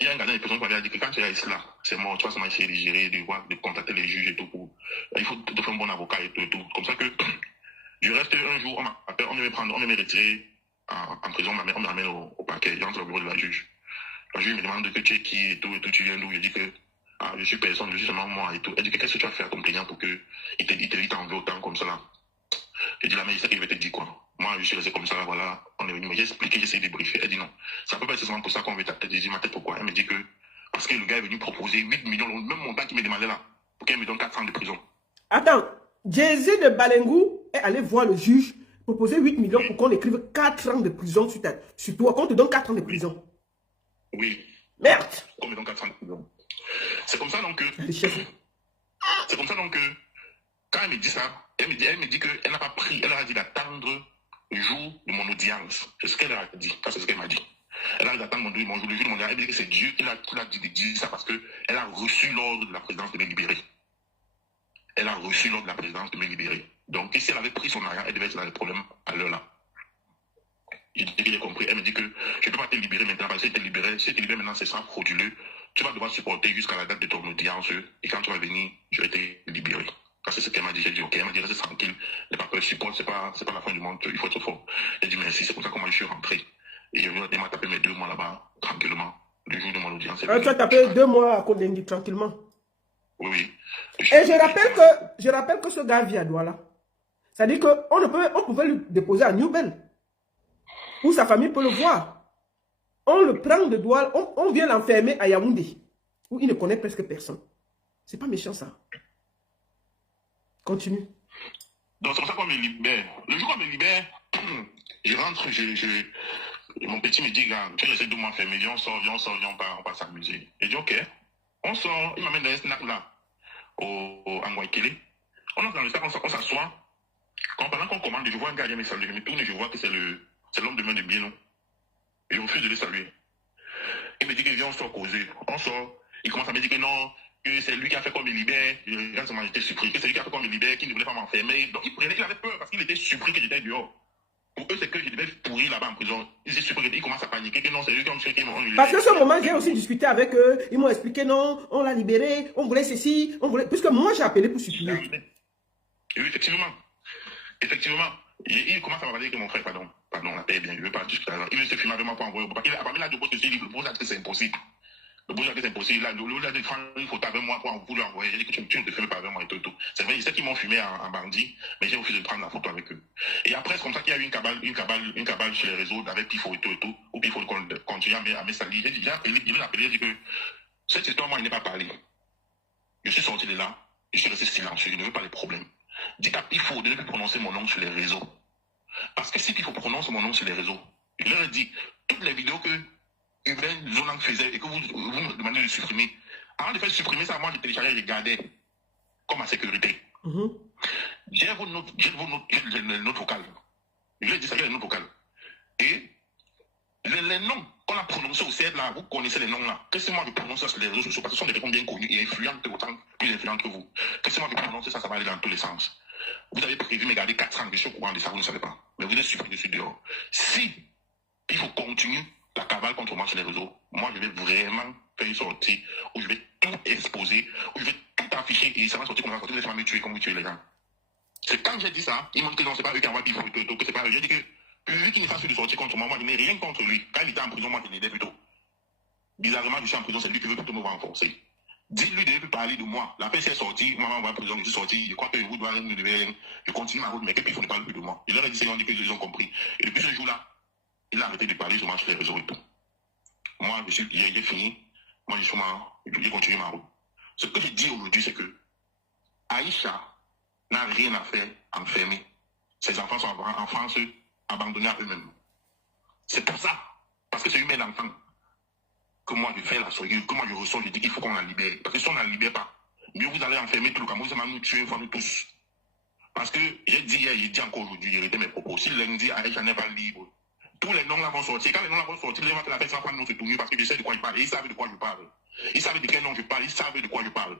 il y a un gardien de personnes qui m'avait dit que quand tu es là, c'est mort, tu vas seulement essayer de gérer, de contacter les juges et tout. Il faut te faire un bon avocat et tout. Comme ça que je reste un jour, on me retirer en prison, on me ramène au parquet, j'entre au bureau de la juge. La juge me demande que tu es qui et tout, tu viens d'où? Je dis que je suis personne, je suis seulement moi et tout. Elle dit que qu'est-ce que tu as fait à ton client pour qu'il t'envoie autant comme ça là? Je dis la mère, il sait qu'il va te dire quoi? Moi, je suis resté comme ça, voilà, on est venu, mais j'ai expliqué, j'ai essayé de briefer. Elle dit non, ça peut pas être seulement pour ça qu'on veut ta tête. J'ai dit ma tête pourquoi? Elle me dit que, parce que le gars est venu proposer 8 millions, le même montant qu'il me demandait là, pour qu'elle me donne 4 ans de prison. Attends, Jay-Z de Balengou est allé voir le juge, proposer 8 millions pour qu'on écrive 4 ans de prison sur toi, qu'on te donne 4 ans de prison. Oui. Merde. Qu'on me donne 4 ans de prison. C'est comme ça donc que, quand elle me dit ça, elle me dit qu'elle n'a pas pris, elle a dit d'attendre le jour de mon audience. C'est ce qu'elle a dit. Ça, c'est ce qu'elle m'a dit. Elle a dit d'attendre le jour de mon audience. Elle dit que c'est Dieu qui l'a dit de dire ça parce qu'elle a reçu l'ordre de la présidence de me libérer. Elle a reçu l'ordre de la présidence de me libérer. Donc, si elle avait pris son argent, elle devait être dans les problèmes à l'heure là. J'ai compris. Elle me dit que je ne peux pas te libérer maintenant parce que si tu te libères maintenant, ce sera frauduleux. Tu vas devoir supporter jusqu'à la date de ton audience et quand tu vas venir, je vais te libérer. C'est ce qu'elle m'a dit. J'ai dit, ok, elle m'a dit, reste tranquille, n'aie pas peur, support, c'est pas la fin du monde, il faut être fort. J'ai dit, merci, c'est pour ça que moi je suis rentré. Et elle m'a tapé mes 2 mois là-bas, tranquillement, le jour de mon audience. Tu as tapé 2 mois à Kondengi, tranquillement. Oui. Et je rappelle que ce gars vit à Douala. C'est-à-dire qu'on pouvait lui déposer à Newbel, où sa famille peut le voir. On le prend de Douala, on vient l'enfermer à Yaoundé, où il ne connaît presque personne. C'est pas méchant ça. Continue. Donc, c'est pour ça qu'on me libère. Le jour qu'on me libère, je rentre, mon petit me dit, gars, tu essaies de m'enfermer, viens, on sort, viens, on part s'amuser. Je dis, ok. On sort, il m'amène dans un snack là, au Angwaikele. On entre dans le snack, on s'assoit. Pendant qu'on commande, je vois un gars vient me saluer. Je me tourne et je vois que c'est l'homme de main de Bieno. Et je refuse de le saluer. Il me dit que viens, on sort causer. On sort. Il commence à me dire que non, que c'est lui qui a fait qu'on me libère. J'étais surpris. Que c'est lui qui a fait qu'on me libère, qui ne voulait pas m'enfermer. Donc il avait peur parce qu'il était surpris que j'étais dehors. Pour eux, c'est que je devais pourrir là-bas en prison. Ils étaient surpris. Ils commencent à paniquer que non, c'est lui qui a fait qu'on me libère. Parce que ce moment, j'ai aussi discuté avec eux. Ils m'ont expliqué non, on l'a libéré, on voulait ceci, on voulait. Puisque moi, j'ai appelé pour supplier. Oui, effectivement. Effectivement. Il commence à me parler que mon frère, pardon, la paix bien, je ne veux pas discuter. Il veut se filmer avec moi pour envoyer au papa. Il a parlé là de boss aussi, le boss a dit que c'est impossible. Le boss a dit que c'est impossible. Là, il a dit prendre une photo avec moi pour lui envoyer. J'ai dit que tu ne te filmes pas avec moi et tout. C'est vrai, c'est qu'ils m'ont filmé en bandit, mais j'ai refusé de prendre la photo avec eux. Et après, c'est comme ça qu'il y a eu une cabale sur les réseaux avec Pifo et tout, où Pifo continue à me salir. J'ai appelé, j'ai dit que cette histoire, moi, il n'est pas parlé. Je suis sorti de là, je suis resté silencieux, je ne veux pas les problèmes. Dites à Pifo de ne plus prononcer mon nom sur les réseaux. Parce que si Pifo prononce mon nom sur les réseaux, je leur ai dit, toutes les vidéos que Hubert Zolang faisait et que vous me demandez de supprimer, avant de faire supprimer ça, moi je téléchargeais et je gardais comme ma sécurité. J'ai les notes vocales. Je lui ai dit ça, j'ai les notes vocales. Et les noms qu'on a prononcés au CED là, vous connaissez les noms là. Que c'est moi qui prononce ça sur les réseaux sociaux parce que ce sont des personnes bien connues et influentes autant plus influentes que vous. Que c'est moi qui prononce ça, ça va aller dans tous les sens. Vous avez prévu me garder 4 ans, je suis au courant de ça, vous ne savez pas. Mais vous êtes surpris, je suis dehors. Si il faut continuer la cavale contre moi sur les réseaux, moi je vais vraiment faire une sortie où je vais tout exposer, où je vais tout afficher et ça va sortir comme ça, sortir, ça va me tuer comme vous tuez les gens. C'est quand j'ai dit ça, ils m'ont dit que non, c'est pas eux qui envoient Pifo et tout, que c'est pas eux. J'ai dit que vu qu'il ne fasse que de sortir contre moi, moi je n'ai rien contre lui. Quand il était en prison, moi je l'aidais plutôt. Bizarrement, je suis en prison, c'est lui qui veut plutôt me renforcer. Dites-lui de ne plus parler de moi. La paix est sortie, moi, en prison, je suis sorti. Je crois que vous devez, je continue ma route, mais que Pifo ne parle plus de moi. Je leur ai dit, c'est dit que ils ont compris. Et depuis ce jour-là, il a arrêté de parler sur les réseaux et tout. Moi, j'ai fini. Moi, j'ai continué ma route. Ce que je dis aujourd'hui, c'est que Aïcha n'a rien à faire enfermée. Ses enfants sont en France abandonnés à eux-mêmes. C'est pour ça, parce que c'est une mère d'enfant, que moi je fais la soyeuse, que moi je ressors, je dis qu'il faut qu'on la libère. Parce que si on ne la libère pas, mieux vous allez enfermer tout le Cameroun, ça va nous tuer une fois nous tous. Parce que j'ai dit hier, j'ai dit encore aujourd'hui, j'ai arrêté mes propos. Si lundi, Aïcha n'est pas libre, tous les noms là vont sortir. Quand les noms là vont sortir, les gens vont la faire sans prendre notre tournure parce que je sais de quoi je parle. Et ils savent de quoi je parle. Ils savent de quel nom je parle, ils savent de quoi je parle.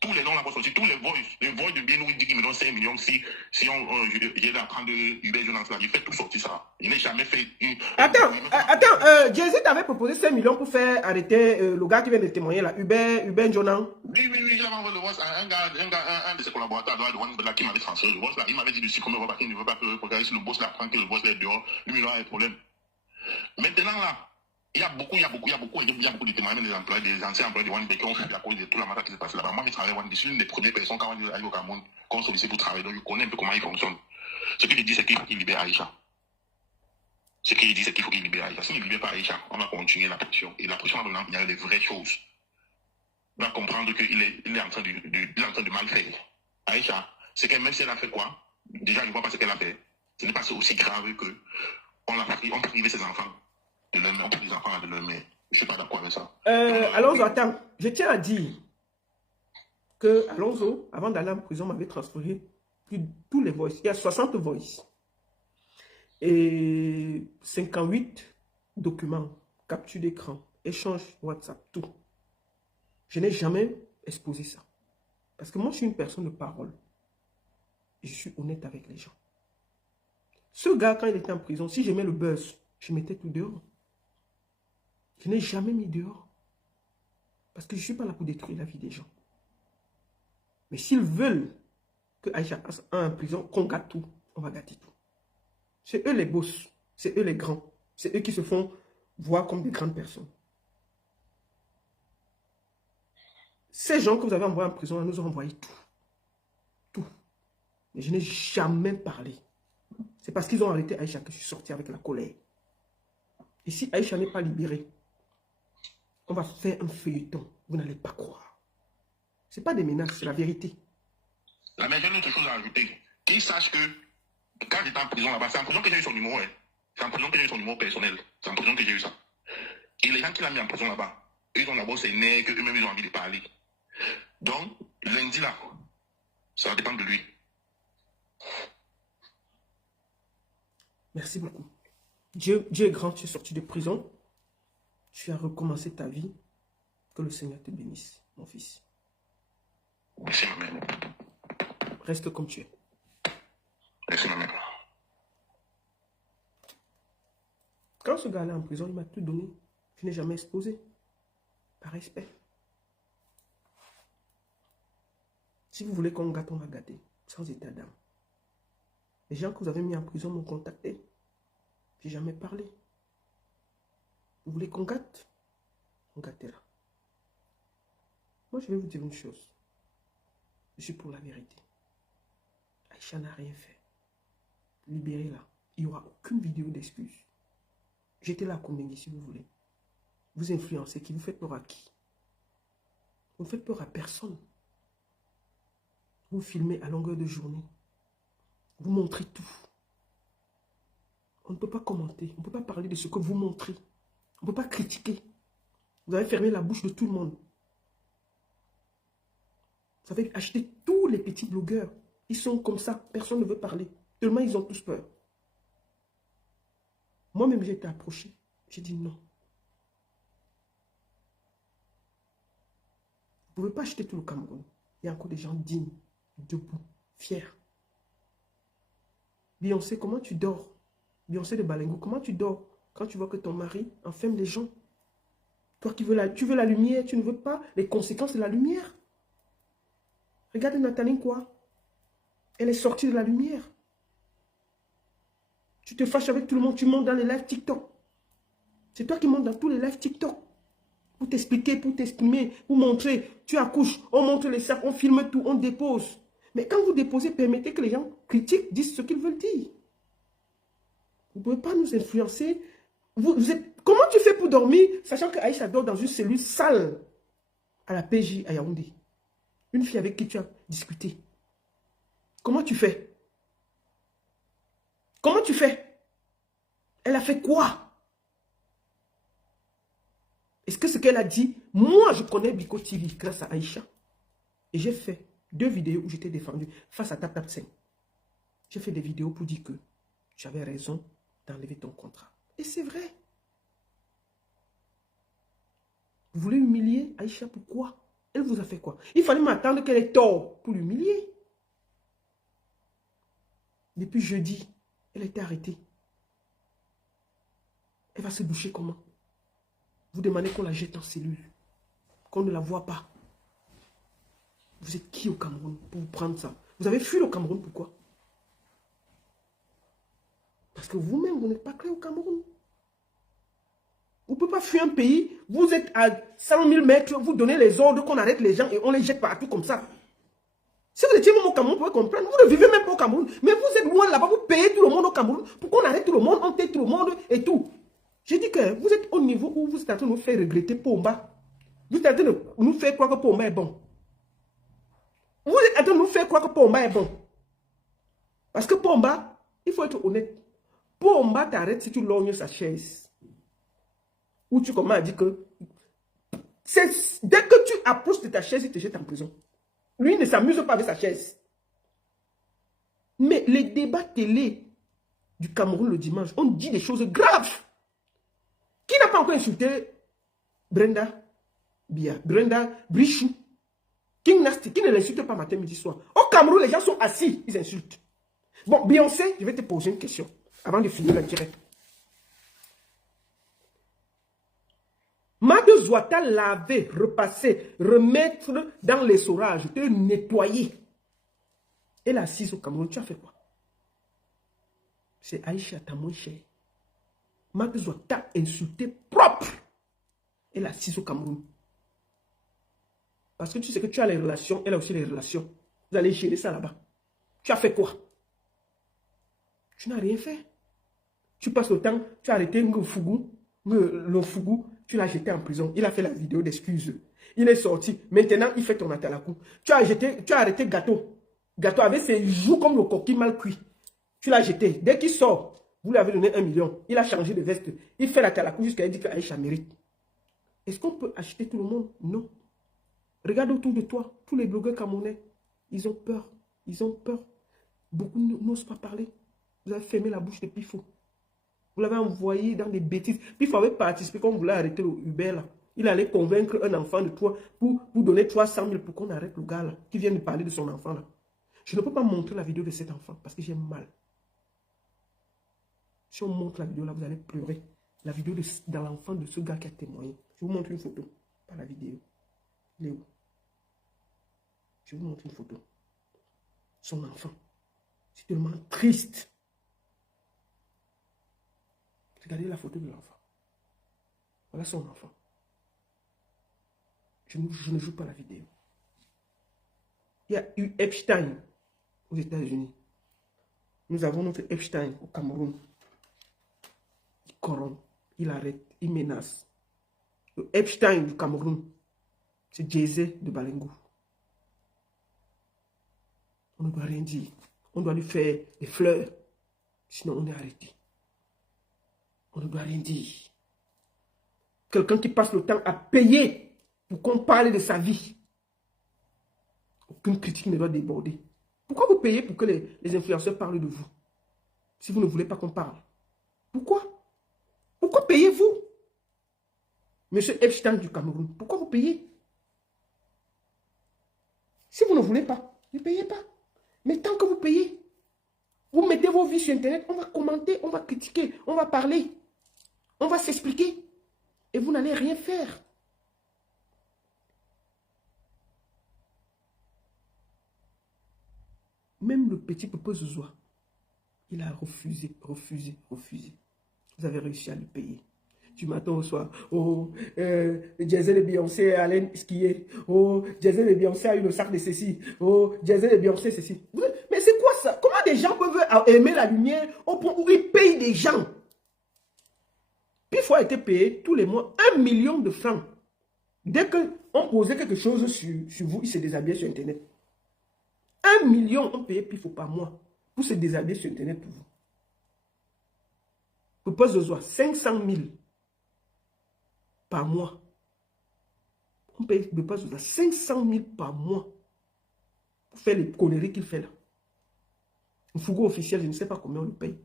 Tous les noms là vont sortir, tous les voice de bien nous dit qu'il me donne 5 millions si j'ai d'apprendre Hubert Jonas là, j'ai fait tout sortir ça. Je n'ai jamais fait une... Attends, Jay-Z t'avait proposé 5 millions pour faire arrêter le gars qui vient de témoigner là, Hubert Jonas. Oui, j'avais envoyé le voice à un de ses collaborateurs là, qui m'avait transféré le voice là. Il m'avait dit de supprimer parce qu'il ne veut pas que le boss là prenne que le boss là est dehors, lui il aura un problème. Maintenant là, il y a beaucoup de témoignages des anciens employés de Wanda qui ont fait à cause de toute la matière qui s'est passée là-bas. Moi, je travaille à Wanda. Je suis l'une des premières personnes quand on arrive au Cameroun, qu'on sollicite pour travailler. Donc, je connais un peu comment il fonctionne. Ce qu'il dit, c'est qu'il faut qu'il libère Aïcha. Ce qu'il dit, c'est qu'il faut qu'il libère Aïcha. S'il ne libère pas Aïcha, on va continuer la pression. Et la pression, il y a des vraies choses. On va comprendre qu'il est en train de mal faire. Aïcha, c'est qu'elle, même si elle a fait quoi, déjà, je ne vois pas ce qu'elle a fait. Ce n'est pas aussi grave que on privé ses enfants. De leur mère, des enfants de leur mère. Je ne suis pas d'accord avec ça. Alonso, attends. Je tiens à dire que Alonso, avant d'aller en prison, m'avait transféré tous les voices. Il y a 60 voices. Et 58 documents, capture d'écran, échange WhatsApp, tout. Je n'ai jamais exposé ça. Parce que moi, je suis une personne de parole. Et je suis honnête avec les gens. Ce gars, quand il était en prison, si j'aimais le buzz, je mettais tout dehors. Je n'ai jamais mis dehors. Parce que je ne suis pas là pour détruire la vie des gens. Mais s'ils veulent que Aïcha passe en prison, qu'on gâte tout, on va gâter tout. C'est eux les boss. C'est eux les grands. C'est eux qui se font voir comme des grandes personnes. Ces gens que vous avez envoyés en prison, nous ont envoyé tout. Tout. Mais je n'ai jamais parlé. C'est parce qu'ils ont arrêté Aïcha que je suis sorti avec la colère. Et si Aïcha n'est pas libérée, on va faire un feuilleton. Vous n'allez pas croire. Ce n'est pas des menaces, c'est la vérité. La mais j'ai une autre chose à ajouter. Qu'ils sachent que quand j'étais en prison là-bas, c'est en prison que j'ai eu son numéro. Hein. C'est en prison que j'ai eu son numéro personnel. C'est en prison que j'ai eu ça. Et les gens qui l'ont mis en prison là-bas, ils ont d'abord ses nerfs, qu'eux-mêmes ils ont envie de parler. Donc, lundi là, ça va dépendre de lui. Merci beaucoup. Dieu est grand, tu es sorti de prison. Tu as recommencé ta vie. Que le Seigneur te bénisse, mon fils. Merci, ma mère. Reste comme tu es. Merci, ma mère. Quand ce gars-là est en prison, il m'a tout donné. Je n'ai jamais exposé. Par respect. Si vous voulez qu'on gâte, on va gâter. Sans état d'âme. Les gens que vous avez mis en prison m'ont contacté. Je n'ai jamais parlé. Vous voulez qu'on gâte? On gâtera. Moi, je vais vous dire une chose. Je suis pour la vérité. Aïcha n'a rien fait. Libérez-la. Il n'y aura aucune vidéo d'excuse. J'étais là à Koumbéni, si vous voulez. Vous influencez qui? Vous faites peur à qui? Vous ne faites peur à personne. Vous filmez à longueur de journée. Vous montrez tout. On ne peut pas commenter. On ne peut pas parler de ce que vous montrez. On ne peut pas critiquer. Vous avez fermé la bouche de tout le monde. Vous avez acheté tous les petits blogueurs. Ils sont comme ça. Personne ne veut parler. Tellement ils ont tous peur. Moi-même, j'ai été approché. J'ai dit non. Vous ne pouvez pas acheter tout le Cameroun. Il y a encore des gens dignes, debout, fiers. Beyoncé, comment tu dors? Beyoncé de Balengo, comment tu dors quand tu vois que ton mari enferme les gens? Toi qui veux tu veux la lumière, tu ne veux pas les conséquences de la lumière. Regarde Nathalie quoi. Elle est sortie de la lumière. Tu te fâches avec tout le monde, tu montes dans les lives TikTok. C'est toi qui montes dans tous les lives TikTok. Pour t'expliquer, pour t'exprimer, pour montrer. Tu accouches, on montre les sacs, on filme tout, on dépose. Mais quand vous déposez, permettez que les gens critiquent, disent ce qu'ils veulent dire. Vous ne pouvez pas nous influencer. Comment tu fais pour dormir, sachant que Aïcha dort dans une cellule sale à la PJ à Yaoundé? Une fille avec qui tu as discuté. Comment tu fais? Comment tu fais? Elle a fait quoi? Est-ce que ce qu'elle a dit, moi je connais Biko TV grâce à Aïcha. Et j'ai fait 2 vidéos où j'étais défendu face à Tap 5. J'ai fait des vidéos pour dire que j'avais raison d'enlever ton contrat. Et c'est vrai. Vous voulez humilier Aïcha, pourquoi? Elle vous a fait quoi? Il fallait m'attendre qu'elle ait tort pour l'humilier. Depuis jeudi, elle a été arrêtée. Elle va se doucher comment? Vous demandez qu'on la jette en cellule. Qu'on ne la voit pas. Vous êtes qui au Cameroun pour vous prendre ça? Vous avez fui le Cameroun, pourquoi? Parce que vous-même, vous n'êtes pas clair au Cameroun. Vous ne pouvez pas fuir un pays, vous êtes à 100 000 mètres, vous donnez les ordres qu'on arrête les gens et on les jette partout comme ça. Si vous étiez même au Cameroun, vous pouvez comprendre. Vous ne vivez même pas au Cameroun, mais vous êtes loin là-bas, vous payez tout le monde au Cameroun pour qu'on arrête tout le monde, on tait tout le monde et tout. J'ai dit que vous êtes au niveau où vous êtes en train de nous faire regretter Pomba. Vous êtes en train de nous faire croire que Pomba est bon. Vous êtes en train de nous faire croire que Pomba est bon. Parce que Pomba, il faut être honnête. Pomba t'arrête si tu lognes sa chaise. Ou tu commences à dire que dès que tu approches de ta chaise, il te jette en prison. Lui ne s'amuse pas avec sa chaise. Mais les débats télé du Cameroun le dimanche, on dit des choses graves. Qui n'a pas encore insulté Brenda Brichou, King Nasty, qui ne l'insulte pas matin, midi, soir? Au Cameroun, les gens sont assis, ils insultent. Bon, Beyoncé, je vais te poser une question avant de finir le direct. Made Zouata laver, repasser, remettre dans l'essorage, te nettoyer. Elle est assise au Cameroun, tu as fait quoi? C'est Aïcha, ta moins chère. Made Zouata insulté propre. Elle est assise au Cameroun. Parce que tu sais que tu as les relations, elle a aussi les relations. Vous allez gérer ça là-bas. Tu as fait quoi? Tu n'as rien fait. Tu passes le temps, tu as arrêté le Fougou, tu l'as jeté en prison. Il a fait la vidéo d'excuses. Il est sorti. Maintenant, il fait ton atalakou. Tu as arrêté Gâteau. Gâteau avec ses joues comme le coquille mal cuit. Tu l'as jeté. Dès qu'il sort, vous lui avez donné 1 million. Il a changé de veste. Il fait la calacou jusqu'à il dit qu'Aïcha mérite. Est-ce qu'on peut acheter tout le monde? Non. Regarde autour de toi. Tous les blogueurs camerounais, ils ont peur. Ils ont peur. Beaucoup n'osent pas parler. Vous avez fermé la bouche de Pifo. Vous l'avez envoyé dans des bêtises. Pifo avait participé quand vous voulez arrêter le Uber là. Il allait convaincre un enfant de toi pour donner 300 000 pour qu'on arrête le gars là, qui vient de parler de son enfant là. Je ne peux pas montrer la vidéo de cet enfant parce que j'ai mal. Si on montre la vidéo là, vous allez pleurer. La vidéo de l'enfant de ce gars qui a témoigné. Je vous montre une photo, pas la vidéo. Il est où? Je vous montre une photo. Son enfant. C'est tellement triste. Regardez la photo de l'enfant. Voilà son enfant. Je ne joue pas la vidéo. Il y a eu Epstein aux États-Unis. Nous avons notre Epstein au Cameroun. Il corrompt, il arrête, il menace. Le Epstein du Cameroun, c'est Jay-Z de Balengou. On ne doit rien dire. On doit lui faire des fleurs. Sinon, on est arrêté. On ne doit rien dire. Quelqu'un qui passe le temps à payer pour qu'on parle de sa vie. Aucune critique ne doit déborder. Pourquoi vous payez pour que les influenceurs parlent de vous? Si vous ne voulez pas qu'on parle. Pourquoi? Pourquoi payez-vous? Monsieur Epstein du Cameroun, pourquoi vous payez? Si vous ne voulez pas, ne payez pas. Mais tant que vous payez, vous mettez vos vies sur Internet, on va commenter, on va critiquer, on va parler, on va s'expliquer. Et vous n'allez rien faire. Même le petit Popo Zouzoua, il a refusé. Vous avez réussi à le payer. Du matin au soir, oh, Jay-Z et Beyoncé allaient skier. Oh, Jay-Z et Beyoncé a eu le sac de ceci. Oh, Jay-Z et Beyoncé ceci. Mais c'est quoi ça? Comment des gens peuvent aimer la lumière au point où ils payent des gens? Puis il faut être payé tous les mois 1 million de francs. Dès qu'on posait quelque chose sur vous, il se déshabillait sur Internet. 1 million, on payait Pifo par mois pour se déshabiller sur Internet pour vous. Pour pas de joie, 500 000 par mois. On paye de pas de joie, 500 000 par mois pour faire les conneries qu'il fait là. Un fourgon officiel, je ne sais pas combien on le paye.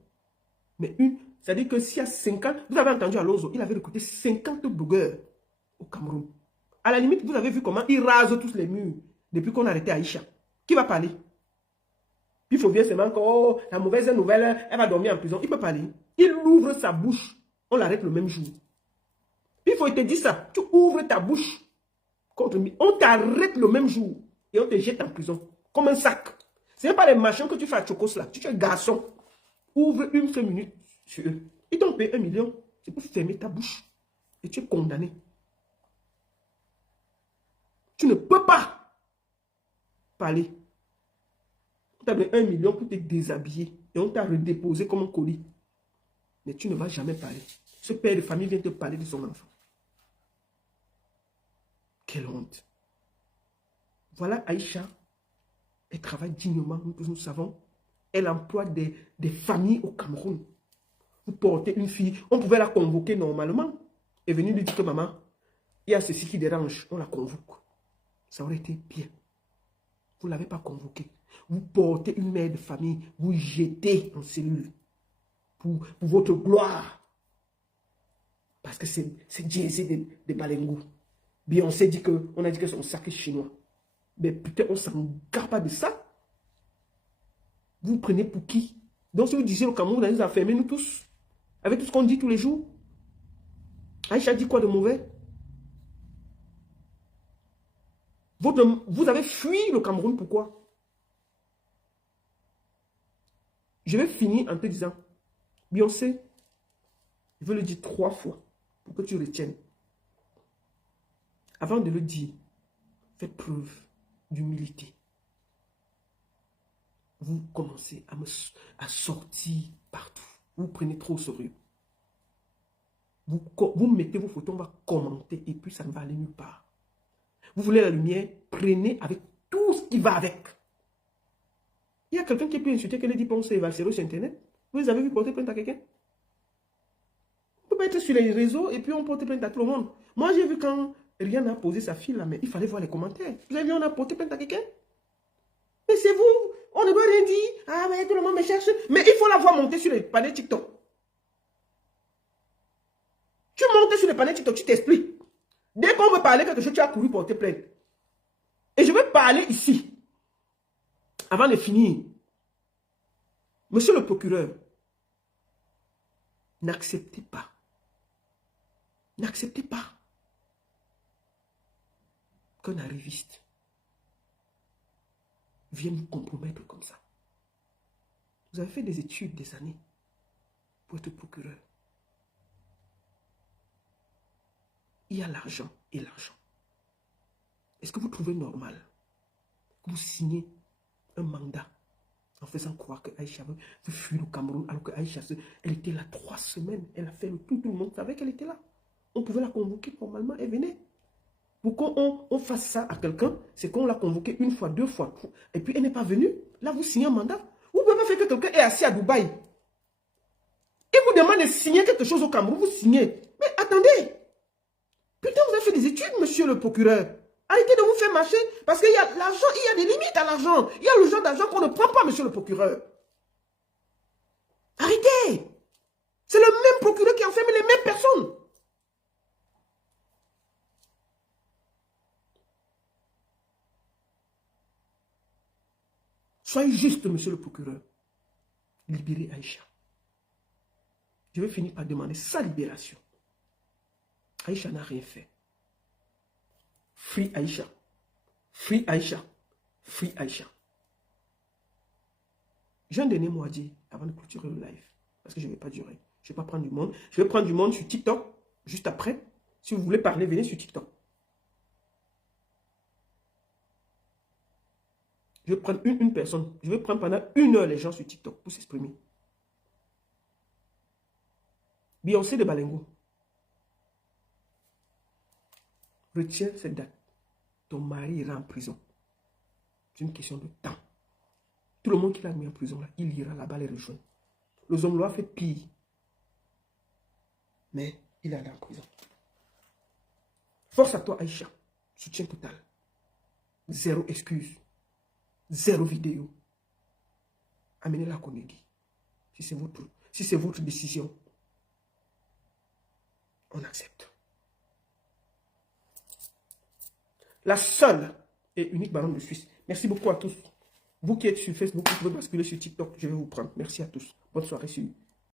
Mais c'est-à-dire que s'il y a 50, vous avez entendu Alonso, il avait recruté 50 blogueurs au Cameroun. À la limite, vous avez vu comment il rase tous les murs depuis qu'on a arrêté Aïcha. Qui va parler? Puis il faut bien seulement que oh, la mauvaise nouvelle, elle va dormir en prison. Il peut parler. Il ouvre sa bouche. On l'arrête le même jour. Puis il faut te dire ça. Tu ouvres ta bouche contre lui. On t'arrête le même jour. Et on te jette en prison. Comme un sac. Ce n'est pas les machins que tu fais à Chocos là. Tu es garçon. Ouvre une seule minute sur eux. Ils t'ont payé 1 million. C'est pour fermer ta bouche. Et tu es condamné. Tu ne peux pas parler. On t'a donné 1 million pour te déshabiller et on t'a redéposé comme un colis. Mais tu ne vas jamais parler. Ce père de famille vient te parler de son enfant. Quelle honte. Voilà Aïcha. Elle travaille dignement, nous savons. Elle emploie des familles au Cameroun. Vous portez une fille, on pouvait la convoquer normalement. Et venir lui dire que maman, il y a ceci qui dérange, on la convoque. Ça aurait été bien. Vous ne l'avez pas convoqué. Vous portez une mère de famille, vous jetez en cellule pour votre gloire. Parce que c'est Jay-Z de Balengou. Beyoncé dit on a dit que son sac est chinois. Mais putain, on ne s'en garde pas de ça. Vous prenez pour qui? Donc si vous disiez au Cameroun, vous allez nous enfermer, nous tous. Avec tout ce qu'on dit tous les jours. Aïcha dit quoi de mauvais? Vous avez fui le Cameroun, pourquoi? Je vais finir en te disant, Beyoncé, je veux le dire 3 fois pour que tu retiennes. Avant de le dire, faites preuve d'humilité. Vous commencez à sortir partout. Vous prenez trop au sérieux. Vous mettez vos photos, on va commenter et puis ça ne va aller nulle part. Vous voulez la lumière, prenez avec tout ce qui va avec. Il y a quelqu'un qui peut insulter que les diplômes c'est Valsero sur Internet. Vous avez vu porter plainte à quelqu'un? On peut pas être sur les réseaux et puis on porte plainte à tout le monde. Moi, j'ai vu quand Rihanna a posé sa fille là, mais il fallait voir les commentaires. Vous avez vu, on a porté plainte à quelqu'un? Mais c'est vous, on ne doit rien dire. Ah ouais, tout le monde me cherche. Mais il faut la voir monter sur les panneaux TikTok. Tu montes sur les panneaux TikTok, tu t'expliques. Dès qu'on veut parler quelque chose, tu as couru porter plainte. Et je vais parler ici, avant de finir. Monsieur le procureur, n'acceptez pas qu'un arriviste vienne vous compromettre comme ça. Vous avez fait des études, des années, pour être procureur. Il y a l'argent et l'argent. Est-ce que vous trouvez normal que vous signez un mandat en faisant croire que Aïcha veut fuir au Cameroun alors que Aïcha, elle était là 3 semaines, elle a fait le tout le monde savait qu'elle était là. On pouvait la convoquer normalement, elle venait. Pour qu'on fasse ça à quelqu'un, c'est qu'on l'a convoqué 1 fois, 2 fois, et puis elle n'est pas venue. Là, vous signez un mandat. Vous ne pouvez pas faire que quelqu'un est assis à Dubaï. Il vous demande de signer quelque chose au Cameroun, vous signez. Mais attendez. Putain, vous avez fait des études, monsieur le procureur. Arrêtez de vous faire marcher, parce qu'il y a l'argent, il y a des limites à l'argent. Il y a le genre d'argent qu'on ne prend pas, monsieur le procureur. Arrêtez. C'est le même procureur qui enferme les mêmes personnes. Soyez juste, monsieur le procureur. Libérez Aïcha. Je vais finir par demander sa libération. Aïcha n'a rien fait. Free Aïcha. Free Aïcha. Free Aïcha. J'ai un dernier mot à dire avant de clôturer le live. Parce que je ne vais pas durer. Je ne vais pas prendre du monde. Je vais prendre du monde sur TikTok juste après. Si vous voulez parler, venez sur TikTok. Je vais prendre une personne. Je vais prendre pendant 1 heure les gens sur TikTok pour s'exprimer. Beyoncé de Balengo. Retiens cette date. Ton mari ira en prison. C'est une question de temps. Tout le monde qui l'a mis en prison, là, il ira là-bas les rejoindre. Le Zomlo a fait pire. Mais il est allé en prison. Force à toi, Aïcha. Soutien total. 0 excuse. 0 vidéo. Amenez-la à Konegi. Si c'est votre décision, on accepte. La seule et unique baronne de Suisse. Merci beaucoup à tous. Vous qui êtes sur Facebook, vous pouvez basculer sur TikTok. Je vais vous prendre. Merci à tous. Bonne soirée sur